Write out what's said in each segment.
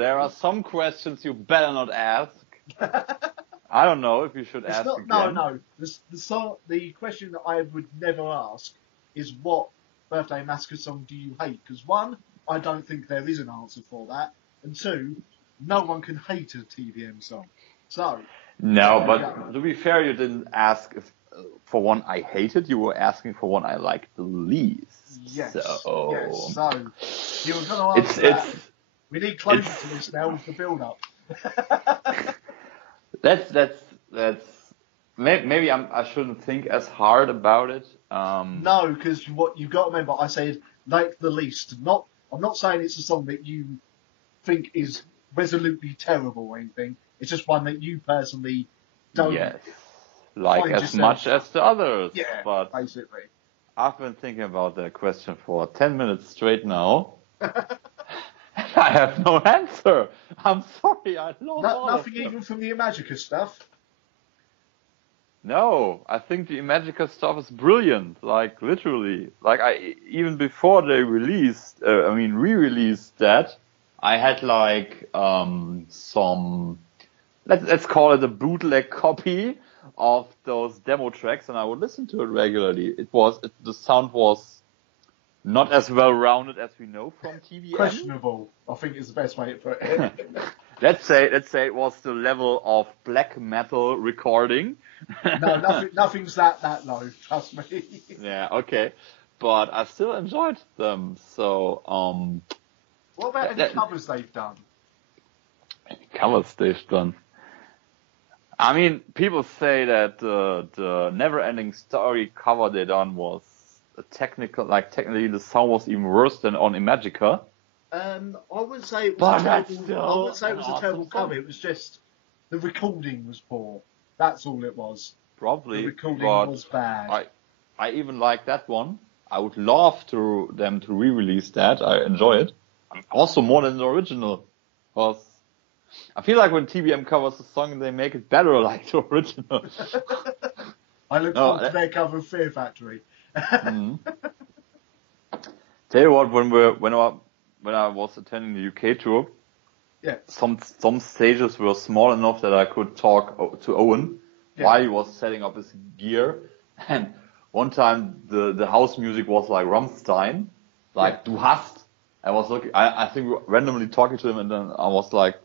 there are some questions you better not ask. I don't know if you should ask not, again. No. The question that I would never ask is what Birthday Massacre song do you hate? Because one, I don't think there is an answer for that, and two, no one can hate a TVM song. So. No, but to be fair, you didn't ask if for one I hated. You were asking for one I liked the least. Yes. So, yes. So you were going to answer that. We need closure to this now with the build-up. That's maybe I shouldn't think as hard about it. No, because what you've got to remember, I said like the least. I'm not saying it's a song that you think is resolutely terrible or anything. It's just one that you personally don't. Yes, like as much as the others. Yeah, but basically. I've been thinking about that question for 10 minutes straight now. I have no answer. I'm sorry, I lost all nothing of them. even from the Imagica stuff? No, I think the Imagica stuff is brilliant. Like, literally. Like, even before they re-released that, I had like, some, let's call it a bootleg copy of those demo tracks, and I would listen to it regularly. The sound was not as well rounded as we know from TVM. Questionable, I think is the best way to put it. let's say it was the level of black metal recording. No, nothing's that low, trust me. Yeah, okay. But I still enjoyed them. So, what about any covers they've done? Any covers they've done? I mean, people say that the Never Ending Story cover they done was technically the sound was even worse than on Imagica. I wouldn't say it was a terrible cover. It was just the recording was poor. That's all it was. Probably. The recording was bad. I even like that one. I would love them to re-release that. I enjoy it. Also more than the original. Because I feel like when TBM covers a song, they make it better like the original. I look forward to their cover of Fear Factory. Mm-hmm. Tell you what, when I was attending the UK tour, yeah, some stages were small enough that I could talk to Owen while he was setting up his gear. And one time the house music was like Rammstein, like Du hast. I was looking, I think randomly talking to him, and then I was like,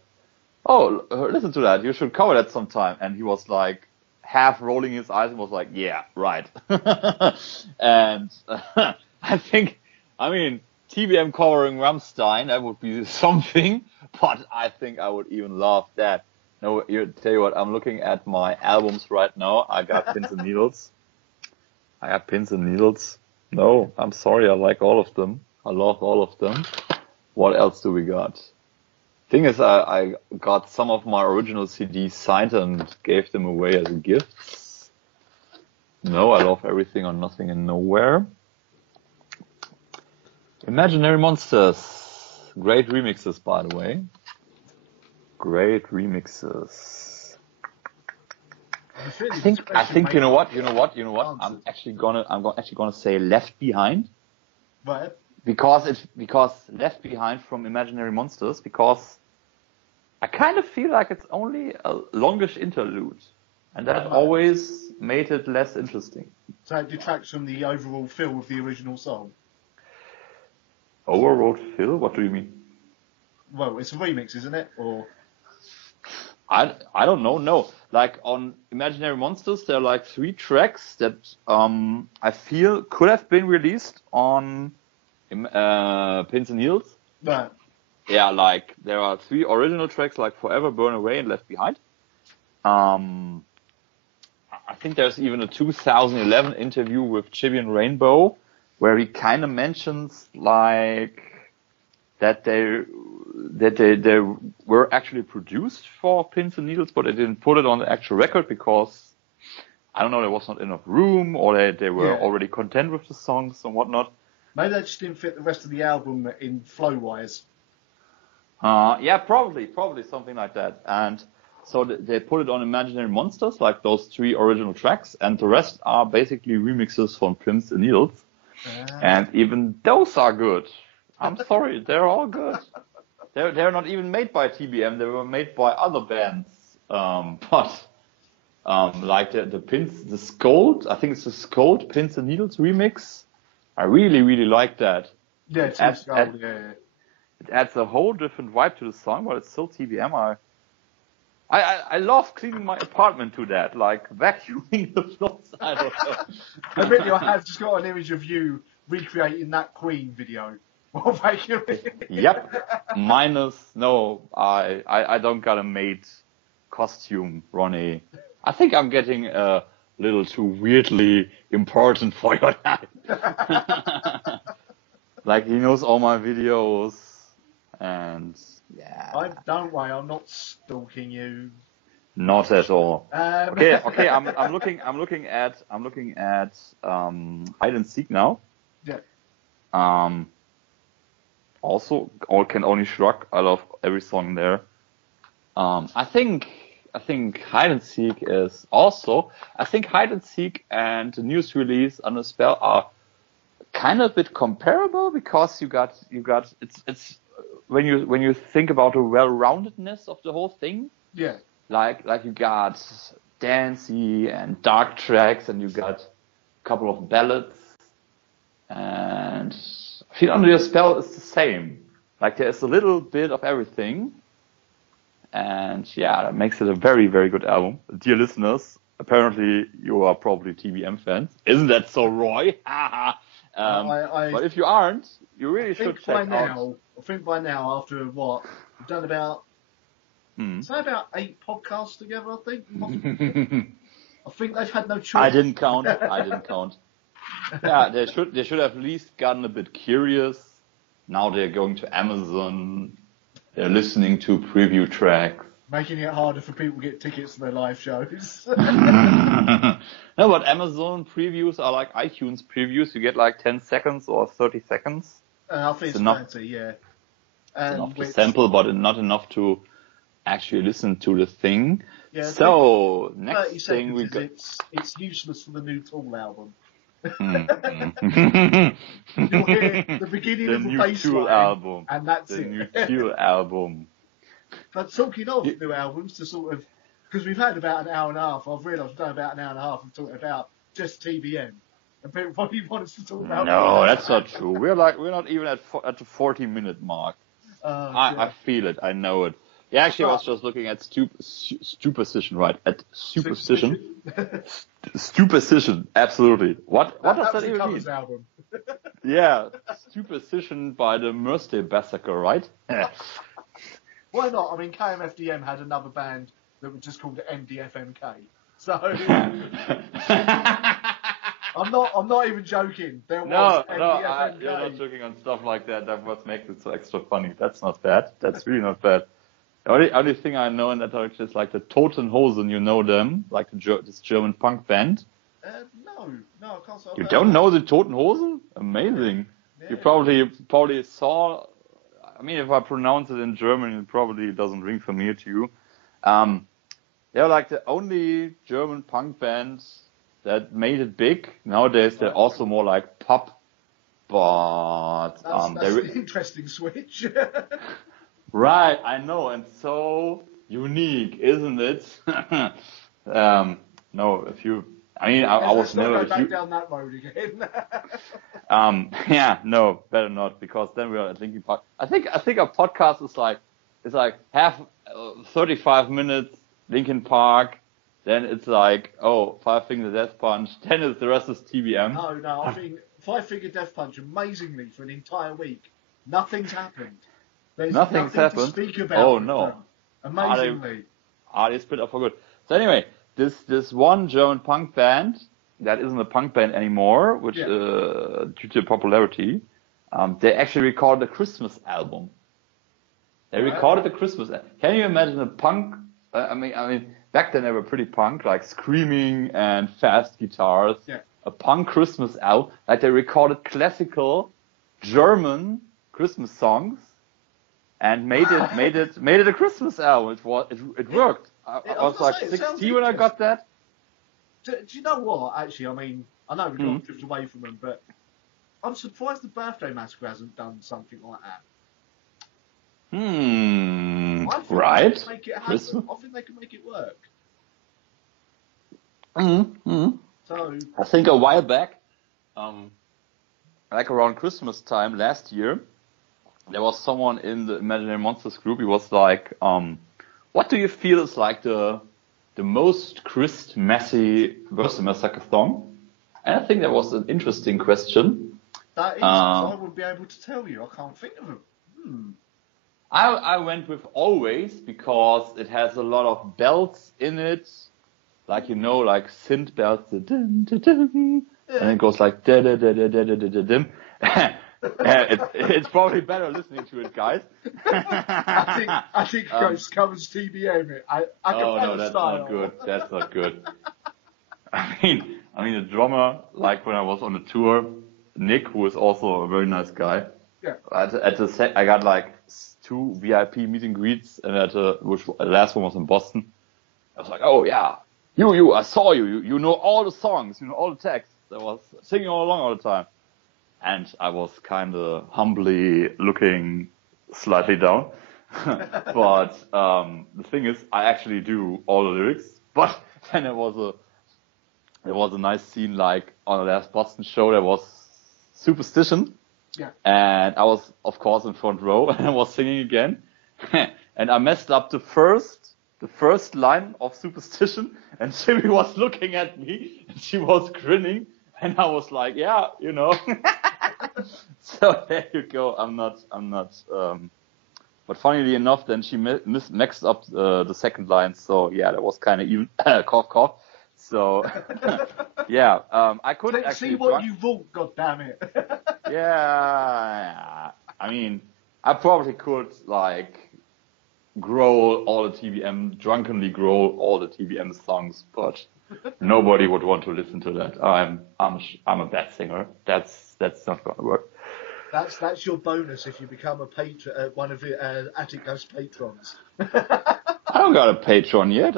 "Oh, listen to that. You should cover that sometime." And he was like half rolling his eyes and was like, "Yeah, right." And I mean, TBM covering Rammstein, that would be something, but I think I would even love that. No, tell you what, I'm looking at my albums right now. I got Pins and Needles. No, I'm sorry, I like all of them. I love all of them. What else do we got? Thing is, I got some of my original CDs signed and gave them away as gifts. No, I love Everything or Nothing and Nowhere. Imaginary Monsters. Great remixes, by the way. Great remixes. I think you know what? I'm actually gonna say Left Behind. Right. Because Left Behind from Imaginary Monsters, because I kind of feel like it's only a longish interlude, and that always made it less interesting. So it detracts from the overall feel of the original song. Overall feel? What do you mean? Well, it's a remix, isn't it? Or I don't know. No, like on Imaginary Monsters, there are like 3 tracks that I feel could have been released on Pins and Needles. Right. Yeah, like there are 3 original tracks like Forever, Burn Away, and Left Behind. I think there's even a 2011 interview with Chibian Rainbow where he kind of mentions like that they were actually produced for Pins and Needles, but they didn't put it on the actual record because I don't know, there was not enough room, or they were already content with the songs and whatnot. Maybe they just didn't fit the rest of the album in flow-wise. Yeah, probably something like that. And so they put it on Imaginary Monsters, like those 3 original tracks, and the rest are basically remixes from Pins and Needles. And even those are good. I'm sorry, they're all good. they're not even made by TBM. They were made by other bands. But like the pins, the Scold, I think it's the Scold Pins and Needles remix. I really, really like that. Yeah, It adds, Scold, yeah. it adds a whole different vibe to the song, but it's still TBM. I love cleaning my apartment to that, like vacuuming the floors. I don't know. Admittedly, I have just got an image of you recreating that Queen video while vacuuming. Yep. I don't got a maid costume, Ronnie. I think I'm getting a little too weirdly important for your life. Like, he knows all my videos, and yeah. Don't worry, I'm not stalking you. Not at all. Okay. I'm looking at hide and seek now. Yeah. Also, all can only shrug. I love every song there. I think hide and seek is also. I think hide and seek and the news release on the spell are kind of a bit comparable, because you got it's when you think about the well-roundedness of the whole thing. Yeah. Like you got dancey and dark tracks, and you got a couple of ballads, and I feel Under Your Spell is the same. Like, there's a little bit of everything, and yeah, that makes it a very, very good album. Dear listeners, apparently you are probably TBM fans. Isn't that so, Roy? But if you aren't, you really should check out. I think by now, after what we've done about. Say about 8 podcasts together, I think. I think they've had no choice. I didn't count. Yeah, they should have at least gotten a bit curious. Now they're going to Amazon. They're listening to preview tracks. Making it harder for people to get tickets to their live shows. No, but Amazon previews are like iTunes previews. You get like 10 seconds or 30 seconds. I think it's plenty, yeah. It's enough to sample, but not enough to actually listen to the thing. Yeah, so next thing we got. It's useless for the new Tool album. You'll hear the beginning of the bass line, album, and that's the it. new Tool album. But talking of new albums, to sort of, because we've had about an hour and a half, I've realised we've done about an hour and a half of talking about just TBM, and people probably want us to talk about. No, that's not true. We're not even at the 40-minute mark. I feel it. I know it. Yeah, actually, I was just looking at Superstition, right? At Superstition. Superstition, absolutely. What does that even mean? Album. Yeah, Superstition by the Mercy Massacre, right? Why not? I mean, KMFDM had another band that was just called MDFMK. So I'm not even joking. There was MDFMK. You're not joking on stuff like that. That's what makes it so extra funny. That's not bad. That's really not bad. The only thing I know in that direction is like the Totenhosen. You know them, like this German punk band. No, I can't say. You don't know the Totenhosen? Amazing. Yeah. You probably saw. I mean, if I pronounce it in German, it probably doesn't ring familiar to you. They're like the only German punk band that made it big. Nowadays, they're also more like pop, but that's an interesting switch. Right, I know, and so unique, isn't it? No, I was never. Go back down that road again. Yeah, no, better not, because then we are at Linkin Park. I think a podcast is like half 35 minutes Linkin Park, then it's like 5 Finger Death Punch, then the rest is TBM. No, I think 5 Finger Death Punch, amazingly, for an entire week, nothing's happened. There's nothing to speak about. Oh no! Amazingly. They split up for good. So anyway, this one German punk band that isn't a punk band anymore, which due to popularity, they actually recorded a Christmas album. They recorded a Christmas. Can you imagine a punk? I mean, back then they were pretty punk, like screaming and fast guitars. Yeah. A punk Christmas album, like they recorded classical German Christmas songs. And made it a Christmas album. It worked. I was like 16 when I got that. Do you know what? Actually, I mean, I know we've got to drift away from them, but I'm surprised the Birthday Massacre hasn't done something like that. I think they Right. can make it happen. Christmas. I think they can make it work. Mm. So, I think a while back, like around Christmas time last year, there was someone in the Imaginary Monsters group. He was like, "What do you feel is like the most Christmassy Massacre song?" And I think that was an interesting question. that is, 'cause I would be able to tell you. I can't think of them. I went with Always because it has a lot of bells in it, like like synth bells, and it goes like da da da da da da da da. It's probably better listening to it, guys. I think Ghost covers TBM. Oh no, that's not good. That's not good. I mean, the drummer, like when I was on the tour, Nick, who is also a very nice guy. Yeah. I got like 2 VIP meet and greets, and the last one was in Boston. I was like, oh yeah, I saw you. You know all the songs, you know all the texts. I was singing all along all the time, and I was kind of humbly looking slightly down. But the thing is, I actually do all the lyrics. But then there was a nice scene like on the last Boston show. There was Superstition. Yeah. And I was, of course, in front row, and I was singing again. And I messed up the first line of Superstition, and Jimmy was looking at me, and she was grinning, and I was like, yeah, you know. So there you go. I'm not. But funnily enough, then she mixed up the second line, so yeah, that was kind of even. Cough, cough. So, yeah, I could actually see what you wrote, goddammit. Yeah, I mean, I probably could like drunkenly growl all the TBM songs, but nobody would want to listen to that. I'm a bad singer. That's not gonna work. That's your bonus if you become a patron, one of the Attic Ghost patrons. I don't got a Patreon yet.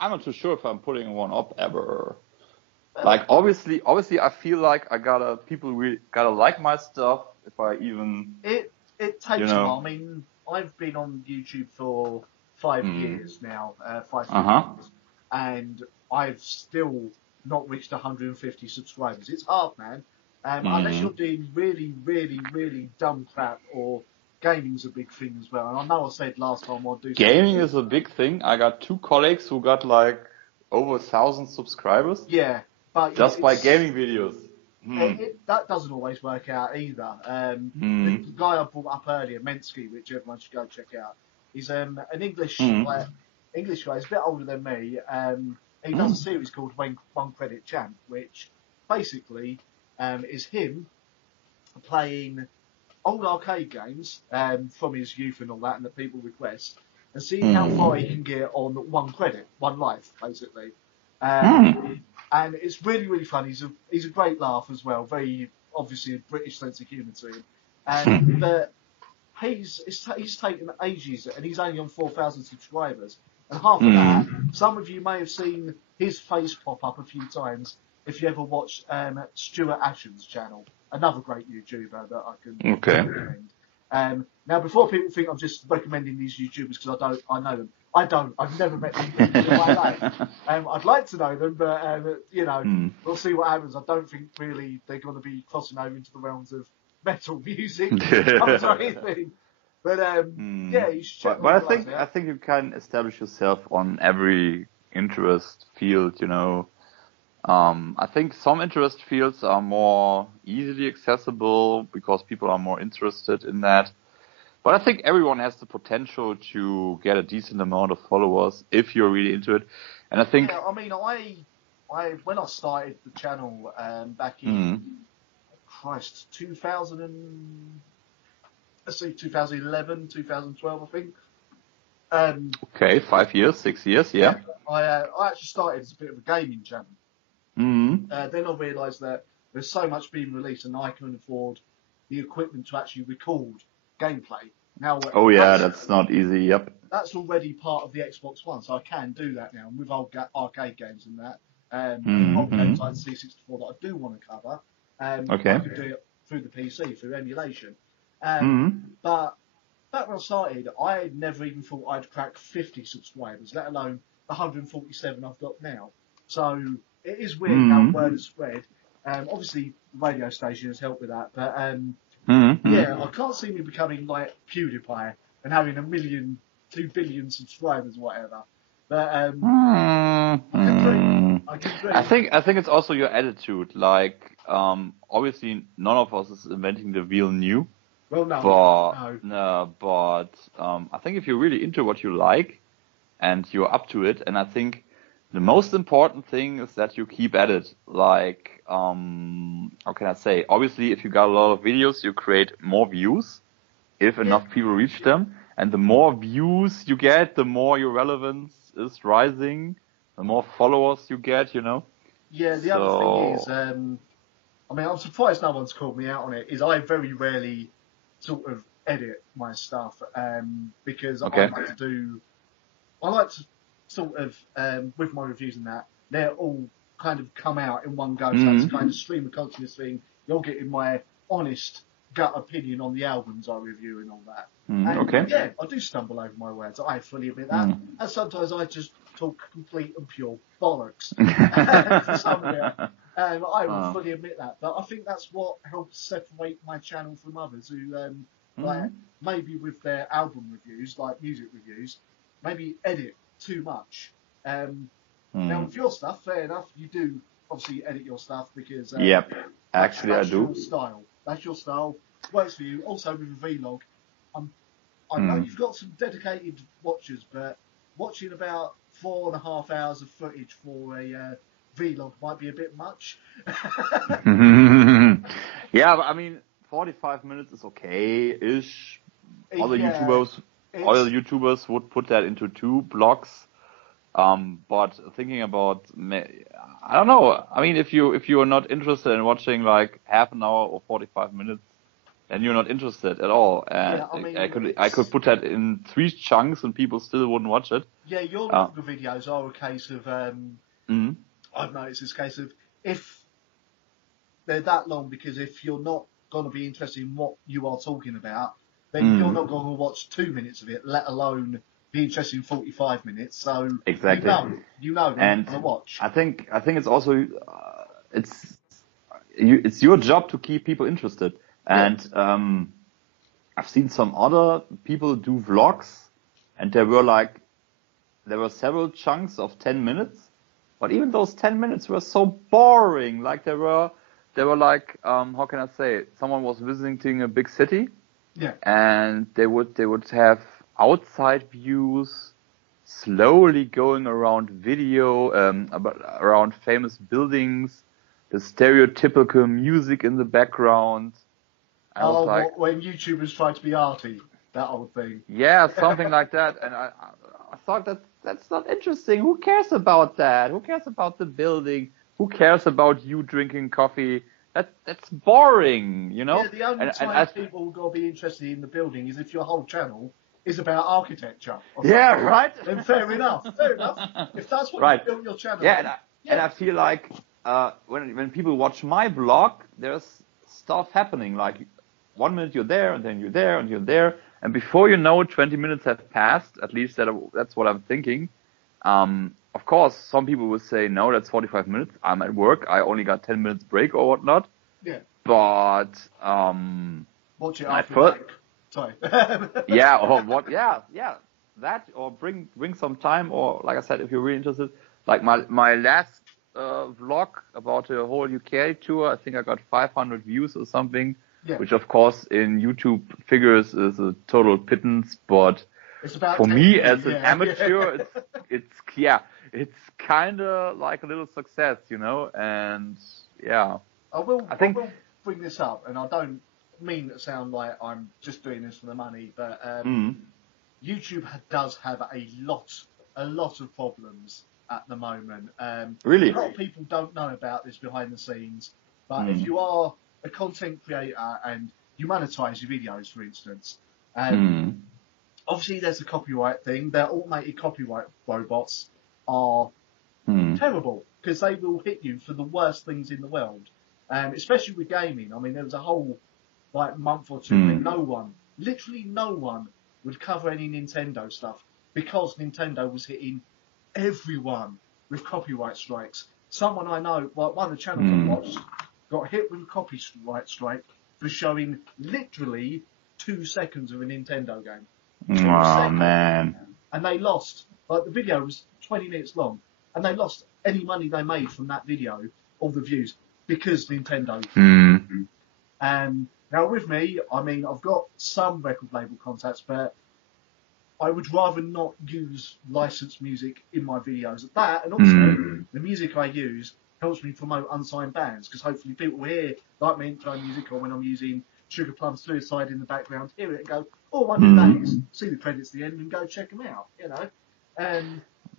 I'm not too sure if I'm putting one up ever. Like obviously, I feel like people really gotta like my stuff if I even. It takes a while. I mean, I've been on YouTube for 5 years now, 5 years, and I've still not reached 150 subscribers. It's hard, man. Unless you're doing really, really, really dumb crap, or gaming's a big thing as well. And I know I said last time I'll do. Gaming is a big thing. I got 2 colleagues who got like over 1,000 subscribers. Yeah, but just by gaming videos. That doesn't always work out either. The guy I brought up earlier, Mensky, which everyone should go check out, he's an English guy. He's a bit older than me. He does a series called One Credit Champ, which basically is him playing old arcade games from his youth and all that, and that people request, and seeing how far he can get on 1 credit, 1 life, basically. And it's really, really fun. He's a great laugh as well. Very obviously a British sense of humour to him. But he's taken ages, and he's only on 4,000 subscribers. And half of that, some of you may have seen his face pop up a few times if you ever watched Stuart Ashen's channel, another great YouTuber that I can recommend. Now, before people think I'm just recommending these YouTubers because I know them. I don't. I've never met these people in my life. I'd like to know them, but we'll see what happens. I don't think really they're going to be crossing over into the realms of metal music or anything. But yeah, you should check. But I think you can establish yourself on every interest field. You know, I think some interest fields are more easily accessible because people are more interested in that. But I think everyone has the potential to get a decent amount of followers if you're really into it. And I think... Yeah, I mean, I when I started the channel back in, 2011, 2012, I think. Okay, 5 years, 6 years, yeah. I actually started as a bit of a gaming channel. Then I realised that there's so much being released and I couldn't afford the equipment to actually record gameplay. Now, that's not easy. Yep. That's already part of the Xbox One, so I can do that now. And with old arcade games and that, old games like C64 that I do want to cover, I can do it through the PC through emulation. But back when I started, I never even thought I'd crack 50 subscribers, let alone 147 I've got now. So it is weird how word has spread. Obviously, the radio station has helped with that, but yeah, I can't see me becoming like PewDiePie and having 1 million, 2 billion subscribers or whatever. But I can dream. I can dream. I think it's also your attitude. Like, obviously, none of us is inventing the wheel new. Well, no. But I think if you're really into what you like and you're up to it, and I think the most important thing is that you keep at it. Like, how can I say? Obviously, if you got a lot of videos, you create more views if enough people reach them. And the more views you get, the more your relevance is rising, the more followers you get, you know? Yeah, the other thing is, I mean, I'm surprised no one's called me out on it, is I very rarely sort of edit my stuff because I like to sort of, with my reviews and that, they're all kind of come out in one go. So it's kind of stream of consciousness thing. You're getting my honest gut opinion on the albums I review and all that. And yeah, I do stumble over my words. I fully admit that. And sometimes I just talk complete and pure bollocks for some of it. I will fully admit that. But I think that's what helps separate my channel from others who, like, maybe with their album reviews, like music reviews, maybe edit too much. Now, with your stuff, fair enough, you do obviously edit your stuff because actually that's I do. Your style. That's your style. Works for you. Also with a vlog, I know you've got some dedicated watchers, but watching about 4.5 hours of footage for a vlog might be a bit much. Yeah, but I mean, 45 minutes is okay-ish. Other YouTubers would put that into 2 blocks. But thinking about, I don't know. I mean, if you are not interested in watching like half an hour or 45 minutes, then you're not interested at all. And Yeah, I mean, I could put that in 3 chunks and people still wouldn't watch it. Yeah, your longer videos are a case of, I've noticed this case of, if they're that long, because if you're not going to be interested in what you are talking about, then you're not going to watch 2 minutes of it, let alone be interested in 45 minutes. So exactly, you know they're not going to watch. I think it's also it's your job to keep people interested. And I've seen some other people do vlogs, and there were several chunks of 10 minutes, but even those 10 minutes were so boring. Like they were like, how can I say it? Someone was visiting a big city, and they would have outside views, slowly going around around famous buildings, the stereotypical music in the background. When YouTubers try to be arty, that old thing. Yeah, something like that. And I thought that's not interesting. Who cares about that? Who cares about the building? Who cares about you drinking coffee? That's boring, you know? Yeah, the only time people will be interested in the building is if your whole channel is about architecture. Yeah, right? Then fair enough. If that's what you built your channel and I feel like when people watch my vlog, there's stuff happening. Like 1 minute you're there, and then you're there, and you're there. And before you know it, 20 minutes have passed. At least that's what I'm thinking. Of course, some people will say, no, that's 45 minutes. I'm at work. I only got 10 minutes break or whatnot. Yeah. But, watch it after work. Sorry. Yeah, or what? Yeah. That, or bring some time, or like I said, if you're really interested, like my last vlog about the whole UK tour, I think I got 500 views or something, which of course in YouTube figures is a total pittance, but for me as an amateur, it's kind of like a little success, you know, and yeah. I will bring this up, and I don't mean to sound like I'm just doing this for the money, but YouTube does have a lot of problems at the moment. Really? A lot of people don't know about this behind the scenes, but if you are a content creator and you monetize your videos, for instance, obviously there's a copyright thing. Their automated copyright robots are terrible because they will hit you for the worst things in the world, especially with gaming. I mean, there was a whole month or two where literally no one would cover any Nintendo stuff because Nintendo was hitting everyone with copyright strikes. Someone I know, well, one of the channels I watched, got hit with a copyright strike for showing literally 2 seconds of a Nintendo game. 2 seconds. Man. And they lost, like the video was 20 minutes long, and they lost any money they made from that video, all the views, because Nintendo. Now with me, I mean, I've got some record label contacts, but I would rather not use licensed music in my videos. That, and also the music I use helps me promote unsigned bands, because hopefully people will hear, like my intro music, or when I'm using Sugar Plum Suicide in the background, hear it and go, oh, I wonder who that is, see the credits at the end and go check them out, you know.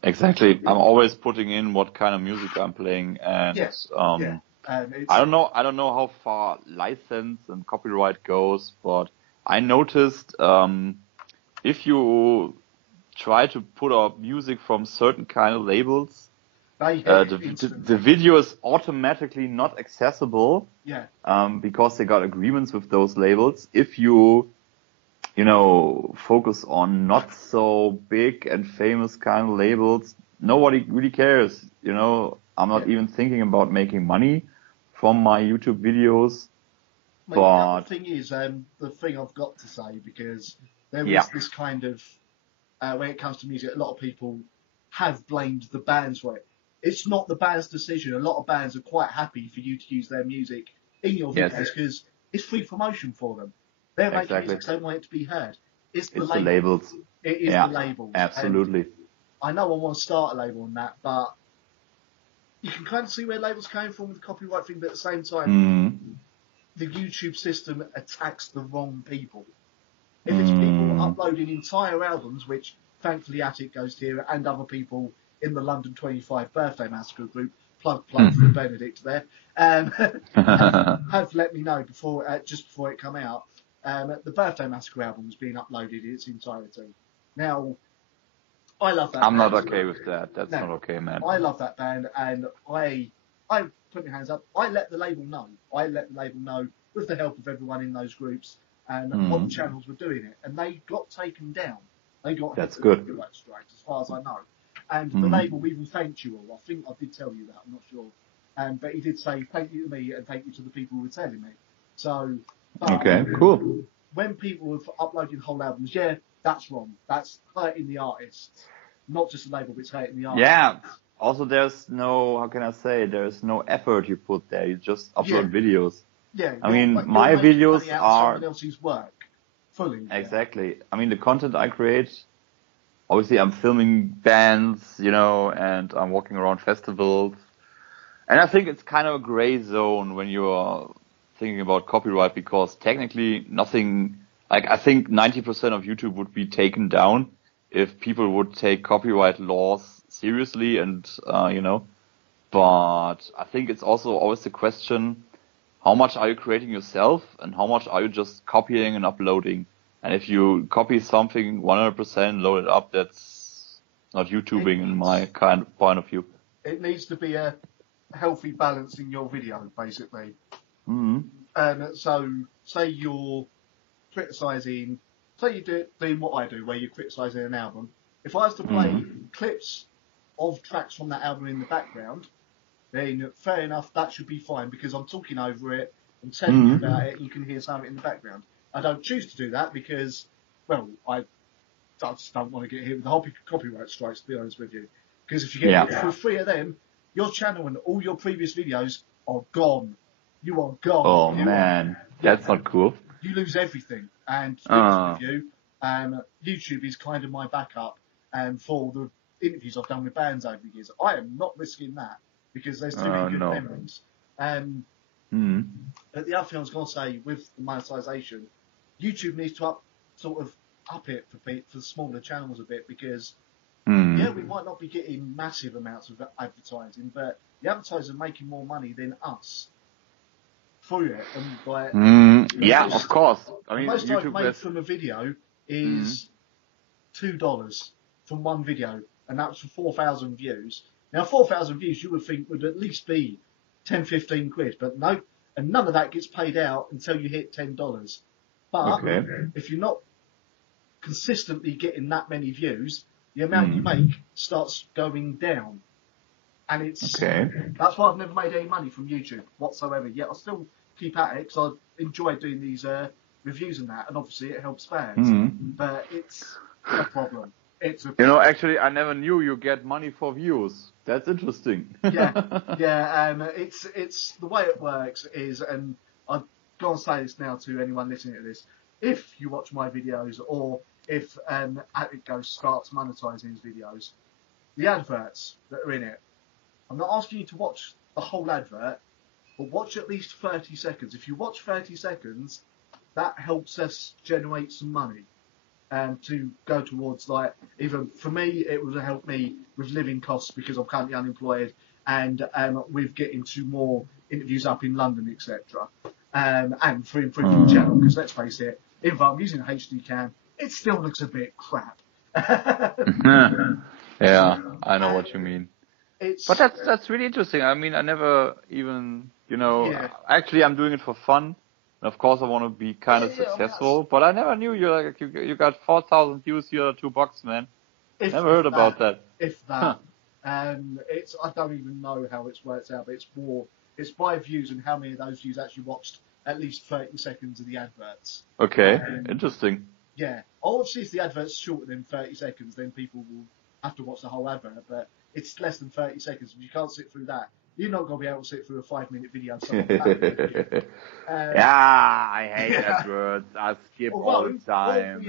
Exactly. I'm always putting in what kind of music I'm playing, and I don't know how far license and copyright goes, but I noticed if you try to put up music from certain kind of labels, the video is automatically not accessible. Because they got agreements with those labels. If you focus on not so big and famous kind of labels, nobody really cares. I'm not even thinking about making money from my YouTube videos. Mate, but the thing is, the thing I've got to say, because there is this kind of, when it comes to music, a lot of people have blamed the bands for it. It's not the band's decision. A lot of bands are quite happy for you to use their music in your videos because it's free promotion for them. They're making music, so they want it to be heard. It's the labels. It is the labels. Absolutely. And I know I want to start a label on that, but you can kind of see where labels came from with the copyright thing, but at the same time, the YouTube system attacks the wrong people. If it's people uploading entire albums, which thankfully Attic goes to here, and other people in the London 25 Birthday Massacre group, plug for Benedict there, have let me know before, just before it come out, the Birthday Massacre album was being uploaded in its entirety. Now, I love that I'm band. not okay with that. That's not okay, man. I love that band, and I put my hands up. I let the label know. With the help of everyone in those groups and what channels were doing it, and they got taken down. They got That's good. Strikes, as far as I know. And the label even thanked you all. I think I did tell you that. I'm not sure. But he did say thank you to me and thank you to the people who were telling me. So. Okay, cool. When people have uploaded whole albums, that's wrong. That's hurting the artists. Not just the label, but it's hurting the artists. Yeah. Also, there's no, how can I say, there's no effort you put there. You just upload videos. Yeah. I mean, my videos are someone else's work fully. Exactly. I mean, the content I create, obviously I'm filming bands, and I'm walking around festivals. And I think it's kind of a gray zone when you're thinking about copyright, because technically nothing, like I think 90% of YouTube would be taken down if people would take copyright laws seriously and, but I think it's also always the question, how much are you creating yourself and how much are you just copying and uploading? And if you copy something 100%, load it up, that's not YouTubing in my kind of point of view. It needs to be a healthy balance in your video, basically. So, say you're criticising, say you're doing what I do, where you're criticising an album. If I was to play clips of tracks from that album in the background, then fair enough, that should be fine, because I'm talking over it and telling you about it, and you can hear something in the background. I don't choose to do that because, well, I just don't want to get hit with the whole copyright strikes, to be honest with you. Because if you get hit with 3 of them, your channel and all your previous videos are gone. You are gone. Oh, man. That's not cool. You lose everything. And to be honest with you, YouTube is kind of my backup for the interviews I've done with bands over the years. I am not risking that because there's too many good memories. But the other thing I was going to say with the monetization, YouTube needs to up it for smaller channels a bit, because we might not be getting massive amounts of advertising, but the advertisers are making more money than us through it. And of course. I mean, most YouTube I've made from a video is $2 from one video, and that's for 4,000 views. Now, 4,000 views you would think would at least be 10, 15 quid, but no, and none of that gets paid out until you hit $10. But if you're not consistently getting that many views, the amount you make starts going down. And that's why I've never made any money from YouTube whatsoever. Yet I still keep at it because I enjoy doing these reviews and that, and obviously it helps fans. But it's a problem. Actually, I never knew you get money for views. That's interesting. yeah. It's the way it works is, and I'm gonna say this now to anyone listening to this: if you watch my videos, or if Attic starts monetizing his videos, the adverts that are in it, I'm not asking you to watch the whole advert, but watch at least 30 seconds. If you watch 30 seconds, that helps us generate some money. To go towards, like, even for me, it would help me with living costs because I'm currently unemployed, and with getting to more interviews up in London, etc. And for improving the channel, because let's face it, if I'm using a HD cam, it still looks a bit crap. Yeah, I know what you mean. But that's really interesting. I mean, I never even, actually I'm doing it for fun. And of course I want to be kind of successful, but I never knew you got 4,000 views, you're $2, man. Never heard about that. If that. I don't even know how it's worked out, but it's by views and how many of those views actually watched at least 30 seconds of the adverts. Okay, interesting. Yeah. Obviously, if the advert's shorter than 30 seconds, then people will have to watch the whole advert, but it's less than 30 seconds. If you can't sit through that, you're not going to be able to sit through a 5-minute video. I hate adverts. I skip all the time.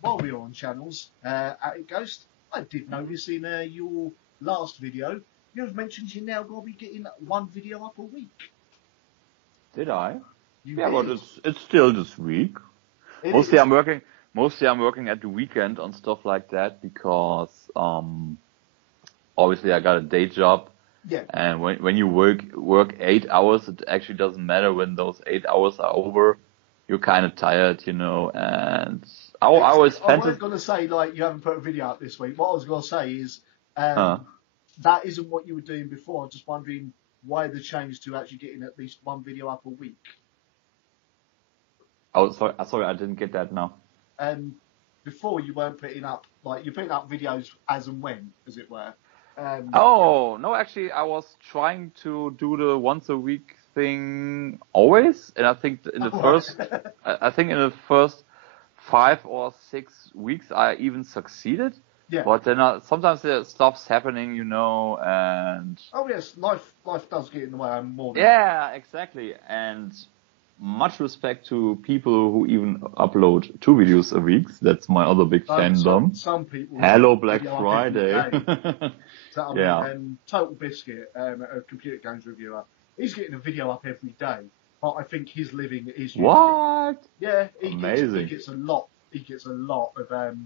While we are on channels, Attic Ghost, I did notice in your last video, you've mentioned you're now going to be getting one video up a week. Did I? You did. But it's still this week. Mostly I'm working at the weekend on stuff like that because obviously I got a day job. Yeah. And when you work 8 hours, it actually doesn't matter when those 8 hours are over. You're kind of tired, and I wasn't going to say, like, you haven't put a video up this week. What I was going to say is that isn't what you were doing before. I'm just wondering why the change to actually getting at least one video up a week. Oh, sorry, I didn't get that now. Before you weren't putting up, like, you're putting up videos as and when, as it were. No, actually, I was trying to do the once a week thing always, and I think in the first 5 or 6 weeks I even succeeded. Yeah. But then sometimes stuff's happening, and oh yes, life does get in the way. I'm more. Yeah, exactly, and much respect to people who even upload 2 videos a week. That's my other big fandom. Some people. Hello, Black Friday. So, Total Biscuit, a computer games reviewer, he's getting a video up every day. But I think his living is what? Yeah, amazing. He gets a lot of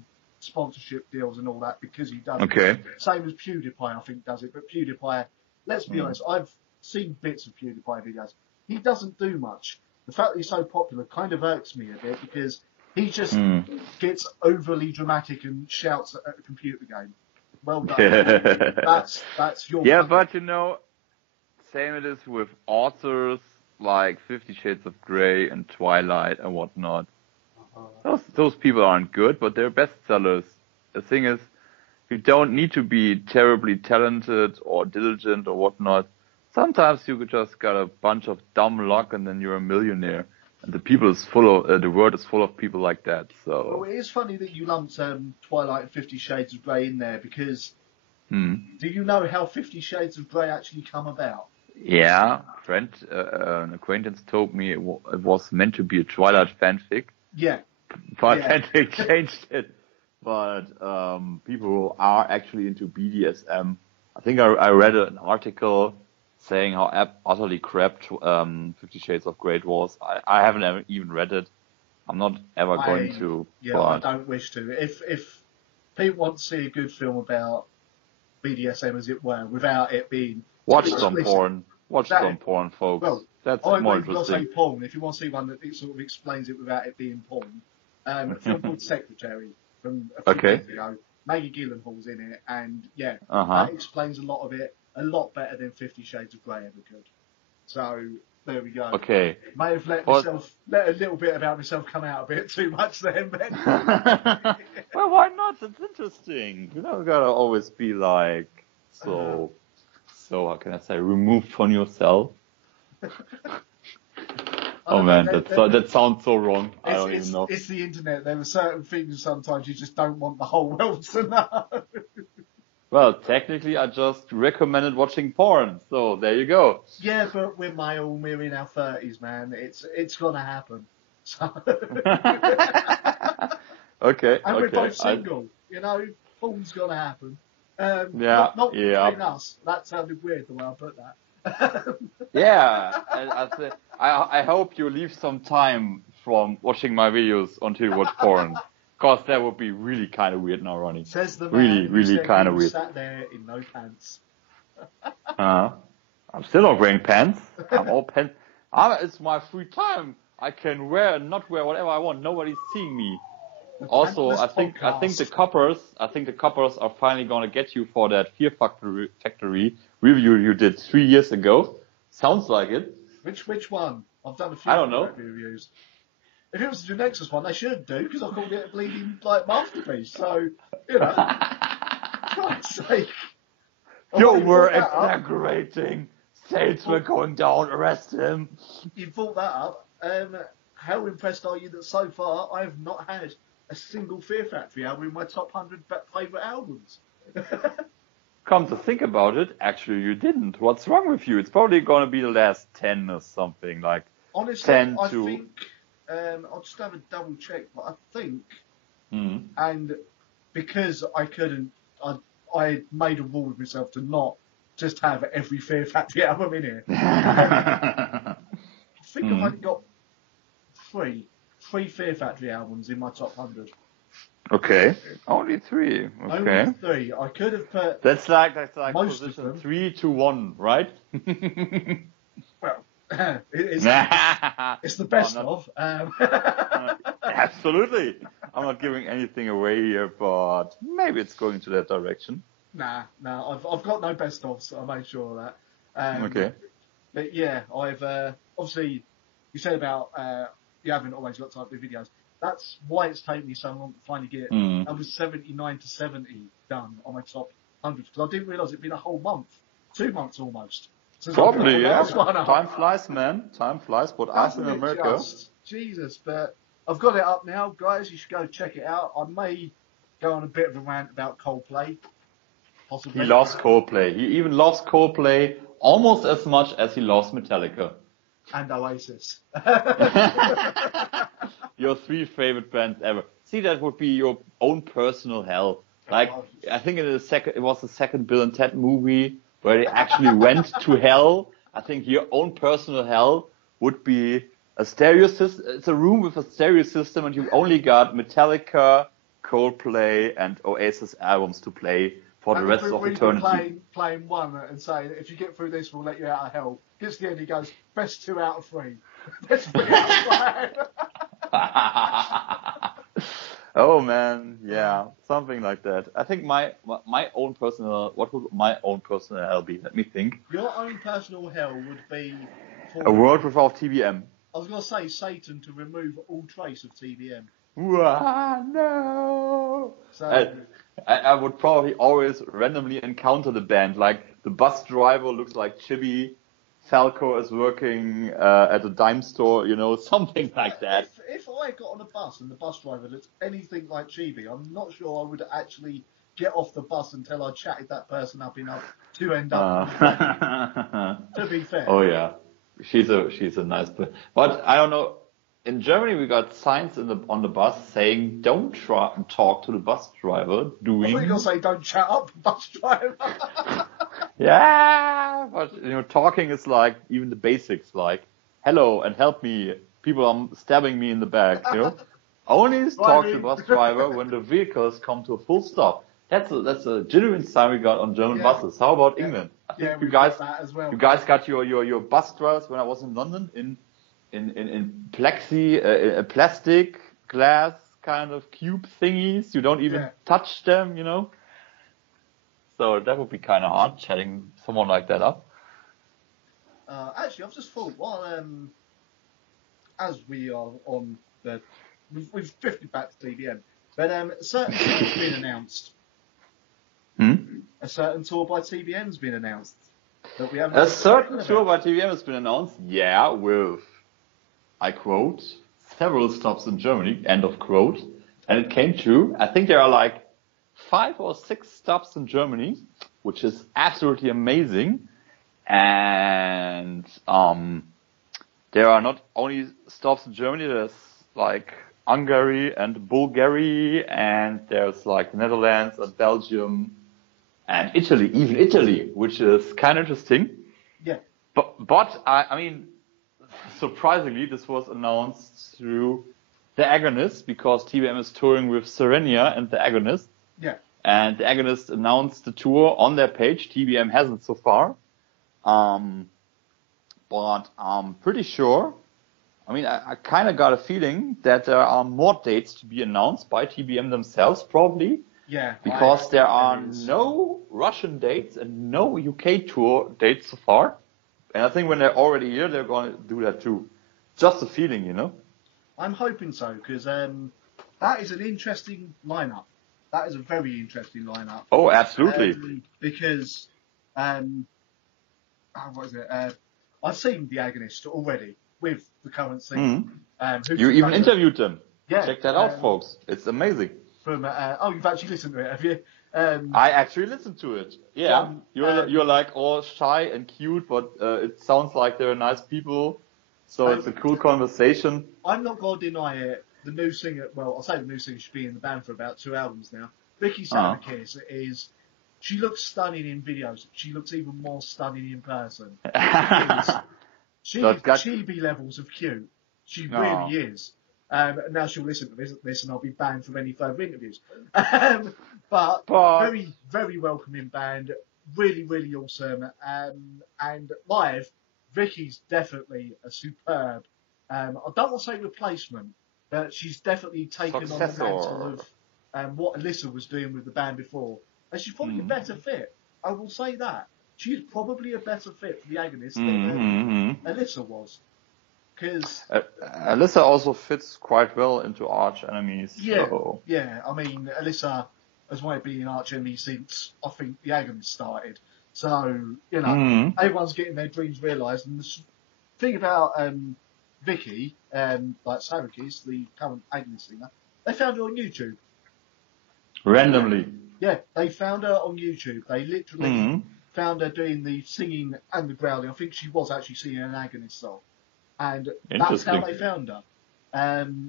sponsorship deals and all that because he does. Okay. Same as PewDiePie, I think, does it. But PewDiePie, let's be honest, I've seen bits of PewDiePie videos. He doesn't do much. The fact that he's so popular kind of irks me a bit because he just gets overly dramatic and shouts at a computer game. Well done. That's your. Yeah, but same it is with authors like 50 Shades of Grey and Twilight and whatnot. Those people aren't good, but they're bestsellers. The thing is, you don't need to be terribly talented or diligent or whatnot. Sometimes you just got a bunch of dumb luck and then you're a millionaire. And the world is full of people like that. So. Well, it is funny that you lumped Twilight and 50 Shades of Grey in there because do you know how 50 Shades of Grey actually come about? Yeah, an acquaintance told me it was meant to be a Twilight fanfic. Yeah. But then they changed it. But people who are actually into BDSM, I think I read an article saying how utterly crap 50 Shades of Grey was. I haven't even read it. I'm not ever going to. Yeah, but I don't wish to. If people want to see a good film about BDSM, as it were, without it being... Watch some porn. Watch some porn, folks. Well, that's more interesting. I'll say porn. If you want to see one that sort of explains it without it being porn, a film called Secretary from a few years ago. Maggie Gyllenhaal's in it, and that explains a lot of it a lot better than 50 Shades of Grey ever could. So There we go. Okay. May have let a little bit about myself come out a bit too much then, Ben. Well, why not? It's interesting. You don't gotta always be like so how can I say, removed from yourself. Oh man, that sounds so wrong. I don't even know. It's the internet. There are certain things sometimes you just don't want the whole world to know. Well, technically, I just recommended watching porn, so there you go. Yeah, but we're male, we're in our 30s, man. It's gonna happen. So Okay, and we're okay. both single, porn's gonna happen. Yeah, not yeah. between us. That sounded weird the way I put that. Yeah, I hope you leave some time from watching my videos until you watch porn. Cause that would be really kind of weird now, Ronnie. Says the man really, who really said kind he of was weird. sat there in no pants. I'm still not wearing pants. I'm all pants. It's my free time. I can wear and not wear whatever I want. Nobody's seeing me. Also, I think the coppers are finally gonna get you for that Fear Factory review you did 3 years ago. Sounds like it. Which one? I've done a few I don't know. reviews. If it was the Nexus one, they should do, because I called it a bleeding masterpiece. So, Christ's sake. You were exaggerating. Sales were going down. Arrest him. You brought that up. How impressed are you that so far I have not had a single Fear Factory album in my top 100 favourite albums? Come to think about it, actually you didn't. What's wrong with you? It's probably going to be the last 10 or something, like honestly, 10 I to... think, I'll just have a double check, but I think, and because I couldn't, I made a rule with myself to not just have every Fear Factory album in here. I think I've only got three Fear Factory albums in my top 100. Okay, only 3. Okay, only 3. I could have put. That's like most position of them. 3 to 1, right? Well, it's the best of. Absolutely. I'm not giving anything away here, but maybe it's going to that direction. Nah, I've got no best of, so I made sure of that. Okay. But yeah, I've obviously you said about you haven't always got time to do videos. That's why it's taken me so long to finally get number 79 to 70 done on my top 100, because I didn't realise it'd been a whole month, 2 months almost. Probably, yeah. Time flies, man. Time flies. But us in America. Jesus, but I've got it up now, guys. You should go check it out. I may go on a bit of a rant about Coldplay. Possibly. He loves Coldplay. He even loves Coldplay almost as much as he loves Metallica. And Oasis. Your 3 favorite bands ever. See, that would be your own personal hell. Like, I think it was the second Bill and Ted movie where they actually went to hell. I think your own personal hell would be a stereo system. It's a room with a stereo system, and you've only got Metallica, Coldplay, and Oasis albums to play for the rest of eternity. Playing one and saying, if you get through this, we'll let you out of hell. Gets to the end, he goes, best 2 out of 3. Best 3 out of 5. Oh man, yeah, something like that. I think my own personal, what would my own personal hell be? Let me think. Your own personal hell would be for a world without TBM. I was gonna say Satan to remove all trace of TBM. No. So I would probably always randomly encounter the band, like the bus driver looks like Chibi, Falco is working at a dime store, something like that. If I got on a bus and the bus driver looked anything like Chibi, I'm not sure I would actually get off the bus until I chatted that person up enough to end up. To be fair. Oh yeah, she's a nice person. But I don't know. In Germany, we got signs on the bus saying, "Don't talk to the bus driver." I thought you were gonna say, "Don't chat up the bus driver." Yeah, but talking is like even the basics, like hello and help me. People are stabbing me in the back. Only talk to the bus driver when the vehicles come to a full stop. That's a genuine sign we got on German buses. How about England? I think you guys got your bus drivers when I was in London in plastic glass kind of cube thingies. You don't even touch them, So that would be kind of hard, chatting someone like that up. Actually, I've just thought, while as we are on the, we've drifted back to TBM, but a certain tour's been announced. A certain tour by TBM's been announced. That we haven't. A certain tour by TBM has been announced, yeah, with, I quote, several stops in Germany, end of quote. And it came true. I think there are like 5 or 6 stops in Germany, which is absolutely amazing. And there are not only stops in Germany, there's like Hungary and Bulgaria, and there's like Netherlands and Belgium and Italy, even Italy, which is kind of interesting. Yeah. But I mean, surprisingly, this was announced through the Agonist, because TBM is touring with Serenia and the Agonist. Yeah. And the Agonist announced the tour on their page. TBM hasn't so far. But I'm pretty sure, I mean, I kind of got a feeling that there are more dates to be announced by TBM themselves, probably. Yeah. Because there are no Russian dates and no UK tour dates so far. And I think when they're already here, they're going to do that too. Just a feeling, you know? I'm hoping so, because that is an interesting lineup. That is a very interesting lineup. Oh, absolutely. Because, what is it? I've seen the Agonist already with the current singer. You even interviewed them. Yeah. Check that out, folks. It's amazing. From you've actually listened to it, have you? I actually listened to it. Yeah. You're like all shy and cute, but it sounds like they're nice people. So it's a cool conversation. I'm not going to deny it. The new singer, well, I'll say the new singer should be in the band for about 2 albums now. Vicky Savakis she looks stunning in videos. She looks even more stunning in person. She is chibi levels of cute. She really is. Now she'll listen to this and I'll be banned from any further interviews. But very, very welcoming band. Really, really awesome. And live, Vicky's definitely a superb. I don't want to say replacement, but she's definitely taken on the mantle of what Alyssa was doing with the band before. And she's probably a better fit. I will say that. She's probably a better fit for the Agonist than Alyssa was. Because Alyssa also fits quite well into Arch Enemies. Yeah, so. yeah. I mean, Alyssa has wanted to be an Arch Enemy since I think the Agonist started. So, you know, everyone's getting their dreams realised. And the thing about Vicky, like Savakis, the current Agonist singer, they found her on YouTube. Randomly. Yeah, they found her on YouTube. They literally found her doing the singing and the growling. I think she was actually singing an Agonist song. And that's how they found her.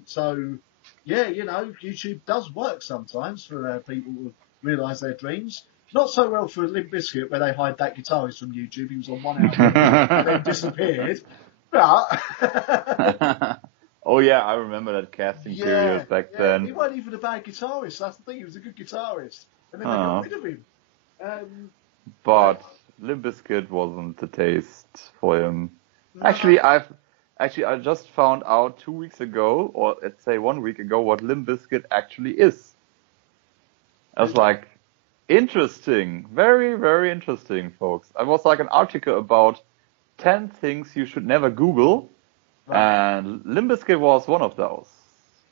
So, yeah, you know, YouTube does work sometimes for people who realise their dreams. Not so well for Limp Bizkit, where they hide that guitarist from YouTube. He was on one album and then disappeared. But... oh, yeah, I remember that casting period back then. He wasn't even a bad guitarist. That's the thing. He was a good guitarist. And then they got rid of him. But Limp Bizkit wasn't the taste for him. No. Actually, I just found out 2 weeks ago, or let's say 1 week ago, what Limp Bizkit actually is. I was like, interesting. Very, very interesting, folks. I was like an article about 10 things you should never Google, and Limp Bizkit was one of those.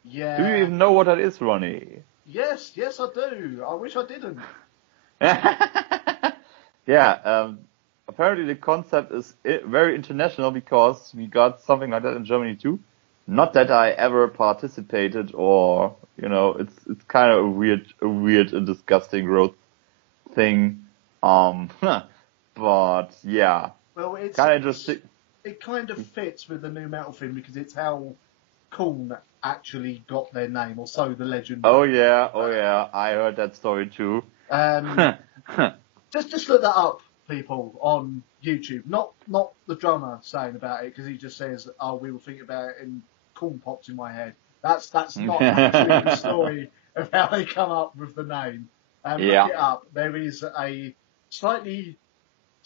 Yeah. Do you even know what that is, Ronnie? Yes, I do. I wish I didn't. Yeah, apparently the concept is very international because we got something like that in Germany too. Not that I ever participated or, you know, it's kind of a weird and disgusting growth thing. But yeah. Well, it's kind of interesting. It kind of fits with the new metal thing because it's how Korn actually got their name, or so the legend. Oh yeah, I heard that story too. Just look that up, people, on YouTube. Not the drummer saying about it, because he just says, "Oh, we were thinking about it," and Korn pops in my head. That's not actually the story of how they come up with the name. Look it up. There is a slightly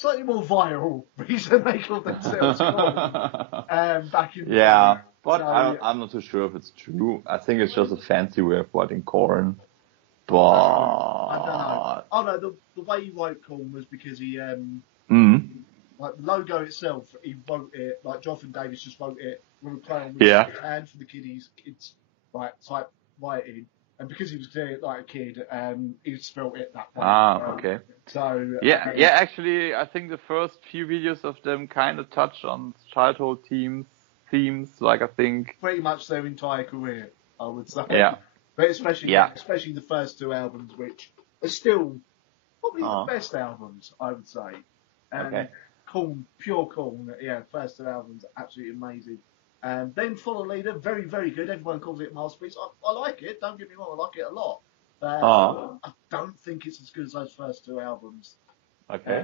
more viral reason they call themselves Korn back in the day. But so, I'm not too sure if it's true. I think it's just a fancy way of writing Korn. But I don't know. Oh no, the way he wrote Korn was because he Like the logo itself, he wrote it. Like Jonathan Davis just wrote it with a play on Yeah. his hand for the kids like type writing. And because he was like a kid, he spelt it that way. Okay. So Yeah, actually, I think the first few videos of them kind of touch on childhood themes, like I think. pretty much their entire career, I would say. Yeah. But especially Yeah. especially the first two albums, which are still probably the best albums, I would say. Okay. Pure Corn, yeah, first two albums, absolutely amazing. And then Follow Leader, very, very good. Everyone calls it a masterpiece. I like it, don't get me wrong, I like it a lot. But I don't think it's as good as those first two albums. Okay.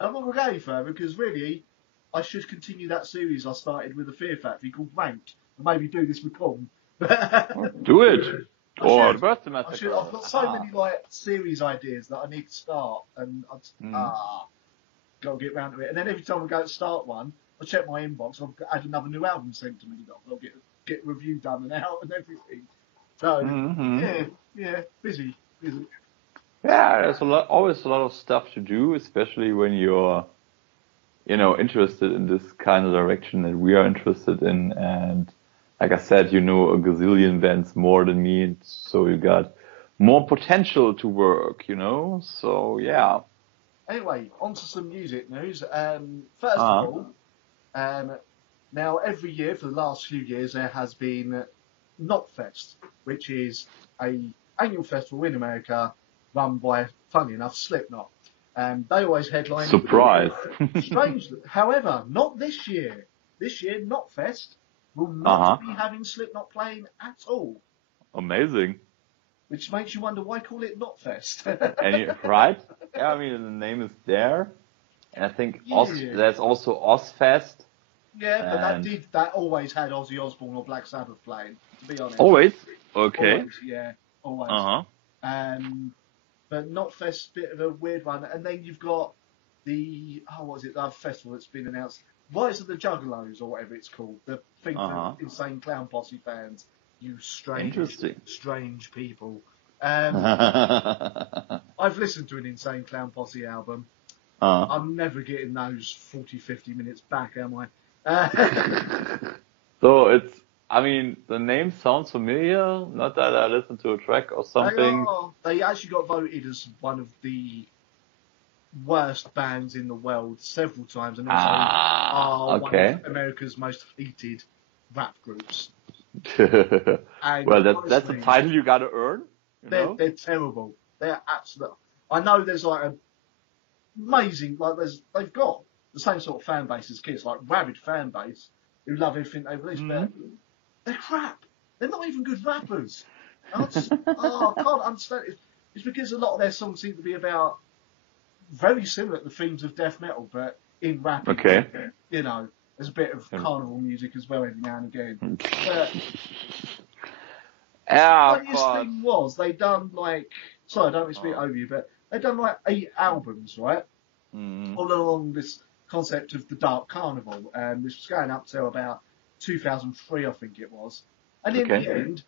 I'm not going to go any further because really, I should continue that series I started with the Fear Factory called Ranked, and maybe do this with Corn. Do it. Or the birthday massacre. I've got so many like series ideas that I need to start, and gotta get round to it. And then every time I go to start one, I check my inbox. I've had another new album sent to me that I'll get a review done and out and everything. So yeah, busy. Yeah, there's always a lot of stuff to do, especially when you're, interested in this kind of direction that we are interested in. And like I said, a gazillion bands more than me, so you got more potential to work, So yeah. Anyway, on to some music news. First of all, now every year for the last few years there has been Knotfest, which is a annual festival in America run by, funny enough, Slipknot. They always headline. Surprise! Strange, however, not this year. This year, Knotfest will not be having Slipknot playing at all. Amazing. Which makes you wonder why call it Knotfest. Right? Yeah, I mean the name is there, and I think there's also Ozfest. Yeah, but that always had Ozzy Osbourne or Black Sabbath playing. To be honest. Always. Okay. Always, yeah, always. But Knotfest, bit of a weird one, and then you've got the the festival that's been announced, Rise of the Juggalos or whatever it's called, the thing for Insane Clown Posse fans. You strange people. I've listened to an Insane Clown Posse album. I'm never getting those 40, 50 minutes back, am I? So the name sounds familiar. Not that I listened to a track or something. They actually got voted as one of the worst bands in the world several times, and also are one of America's most hated rap groups. Well, that's a title you got to earn. They're terrible. They're absolute. I know there's like a amazing they've got the same sort of fan base as Kiss, like rabid fan base who love everything they release, but they're crap. They're not even good rappers. I can't understand it. It's because a lot of their songs seem to be about very similar to the themes of death metal, but in rap. Okay. There's a bit of carnival music as well every now and again. But the funniest thing was they done sorry, I don't want to speak over you, but they done 8 albums, right? All along this concept of the Dark Carnival, which was going up to about 2003, I think it was. And in the end,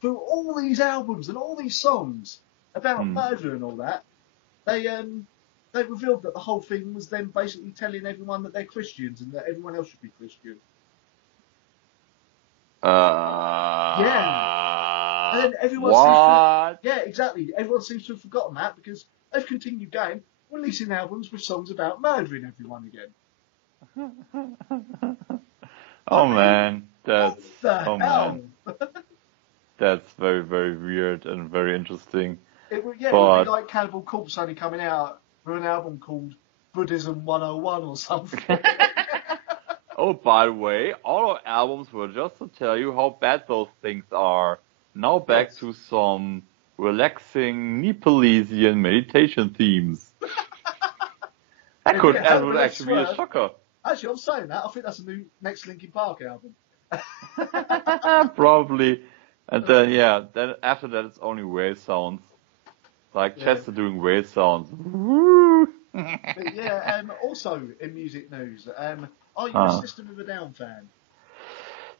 through all these albums and all these songs about murder and all that, they revealed that the whole thing was them basically telling everyone that they're Christians and that everyone else should be Christian. Yeah. And then everyone exactly. Everyone seems to have forgotten that because they've continued going, releasing albums with songs about murdering everyone again. Man. What the hell? Man. That's very, very weird and very interesting. It would be like Cannibal Corpse only coming out with an album called Buddhism 101 or something. Oh, by the way, all our albums were just to tell you how bad those things are. Now back to some relaxing Nepalesian meditation themes. That would actually be a shocker. Actually, I'm saying that. I think that's a new next Linkin Park album. Probably. And then, then after that it's only whale sounds. Like Chester doing whale sounds. But also in music news, are you a System of a Down fan?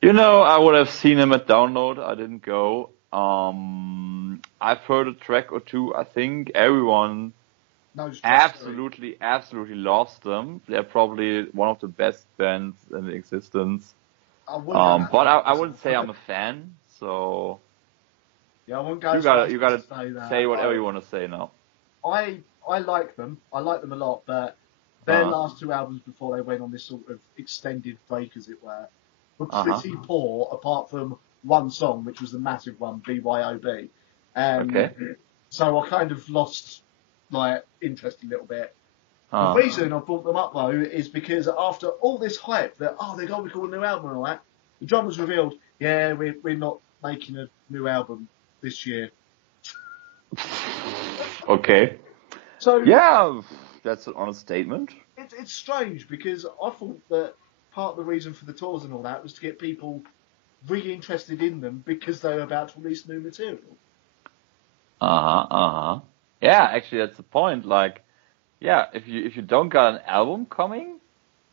I would have seen him at Download. I didn't go. I've heard a track or two. I think everyone No stress. absolutely loves them. They're probably one of the best bands in existence. But I wouldn't say I'm a fan. So yeah, I wouldn't go you as far as gotta to say that. say whatever you want to say now. I like them. I like them a lot, but their last two albums before they went on this sort of extended break, as it were pretty poor, apart from one song, which was the massive one, BYOB. Okay. So I kind of lost my interest a little bit. The reason I brought them up, though, is because after all this hype that, they're going to record a new album and all that, the drummer's revealed, yeah, we're not making a new album this year. Okay. So yeah, that's an honest statement. It's strange because I thought that part of the reason for the tours and all that was to get people really interested in them because they were about to release new material. Yeah, actually, that's the point. Like, yeah, if you don't got an album coming,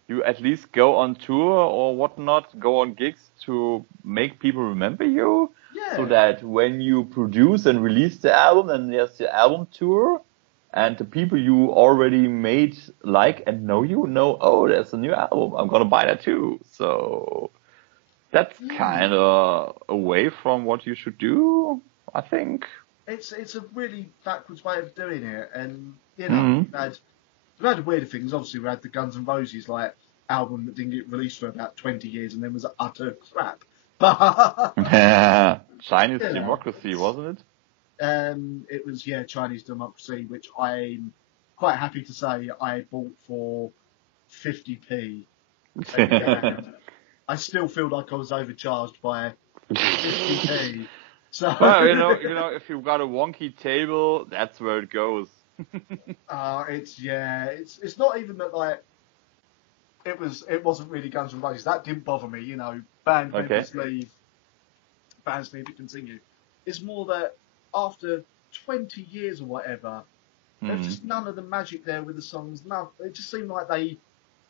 you at least go on tour or whatnot, go on gigs to make people remember you. Yeah. So that when you produce and release the album, then there's the album tour, and the people you already made like and know oh, there's a new album. I'm gonna buy that too. So that's kind of away from what you should do, I think. It's a really backwards way of doing it, and you know, we've had weirder things. Obviously, we had the Guns N' Roses album that didn't get released for about 20 years, and then was utter crap. But Chinese Democracy, wasn't it? It was Chinese Democracy, which I'm quite happy to say I bought for 50p. I still feel like I was overcharged by 50p. So well, you know, if you've got a wonky table, that's where it goes. It's not even that like it wasn't really Guns N' Roses. That didn't bother me, you know. Band members leave, bands need to continue. It's more that after 20 years or whatever, there's just none of the magic there with the songs. None. It just seemed like they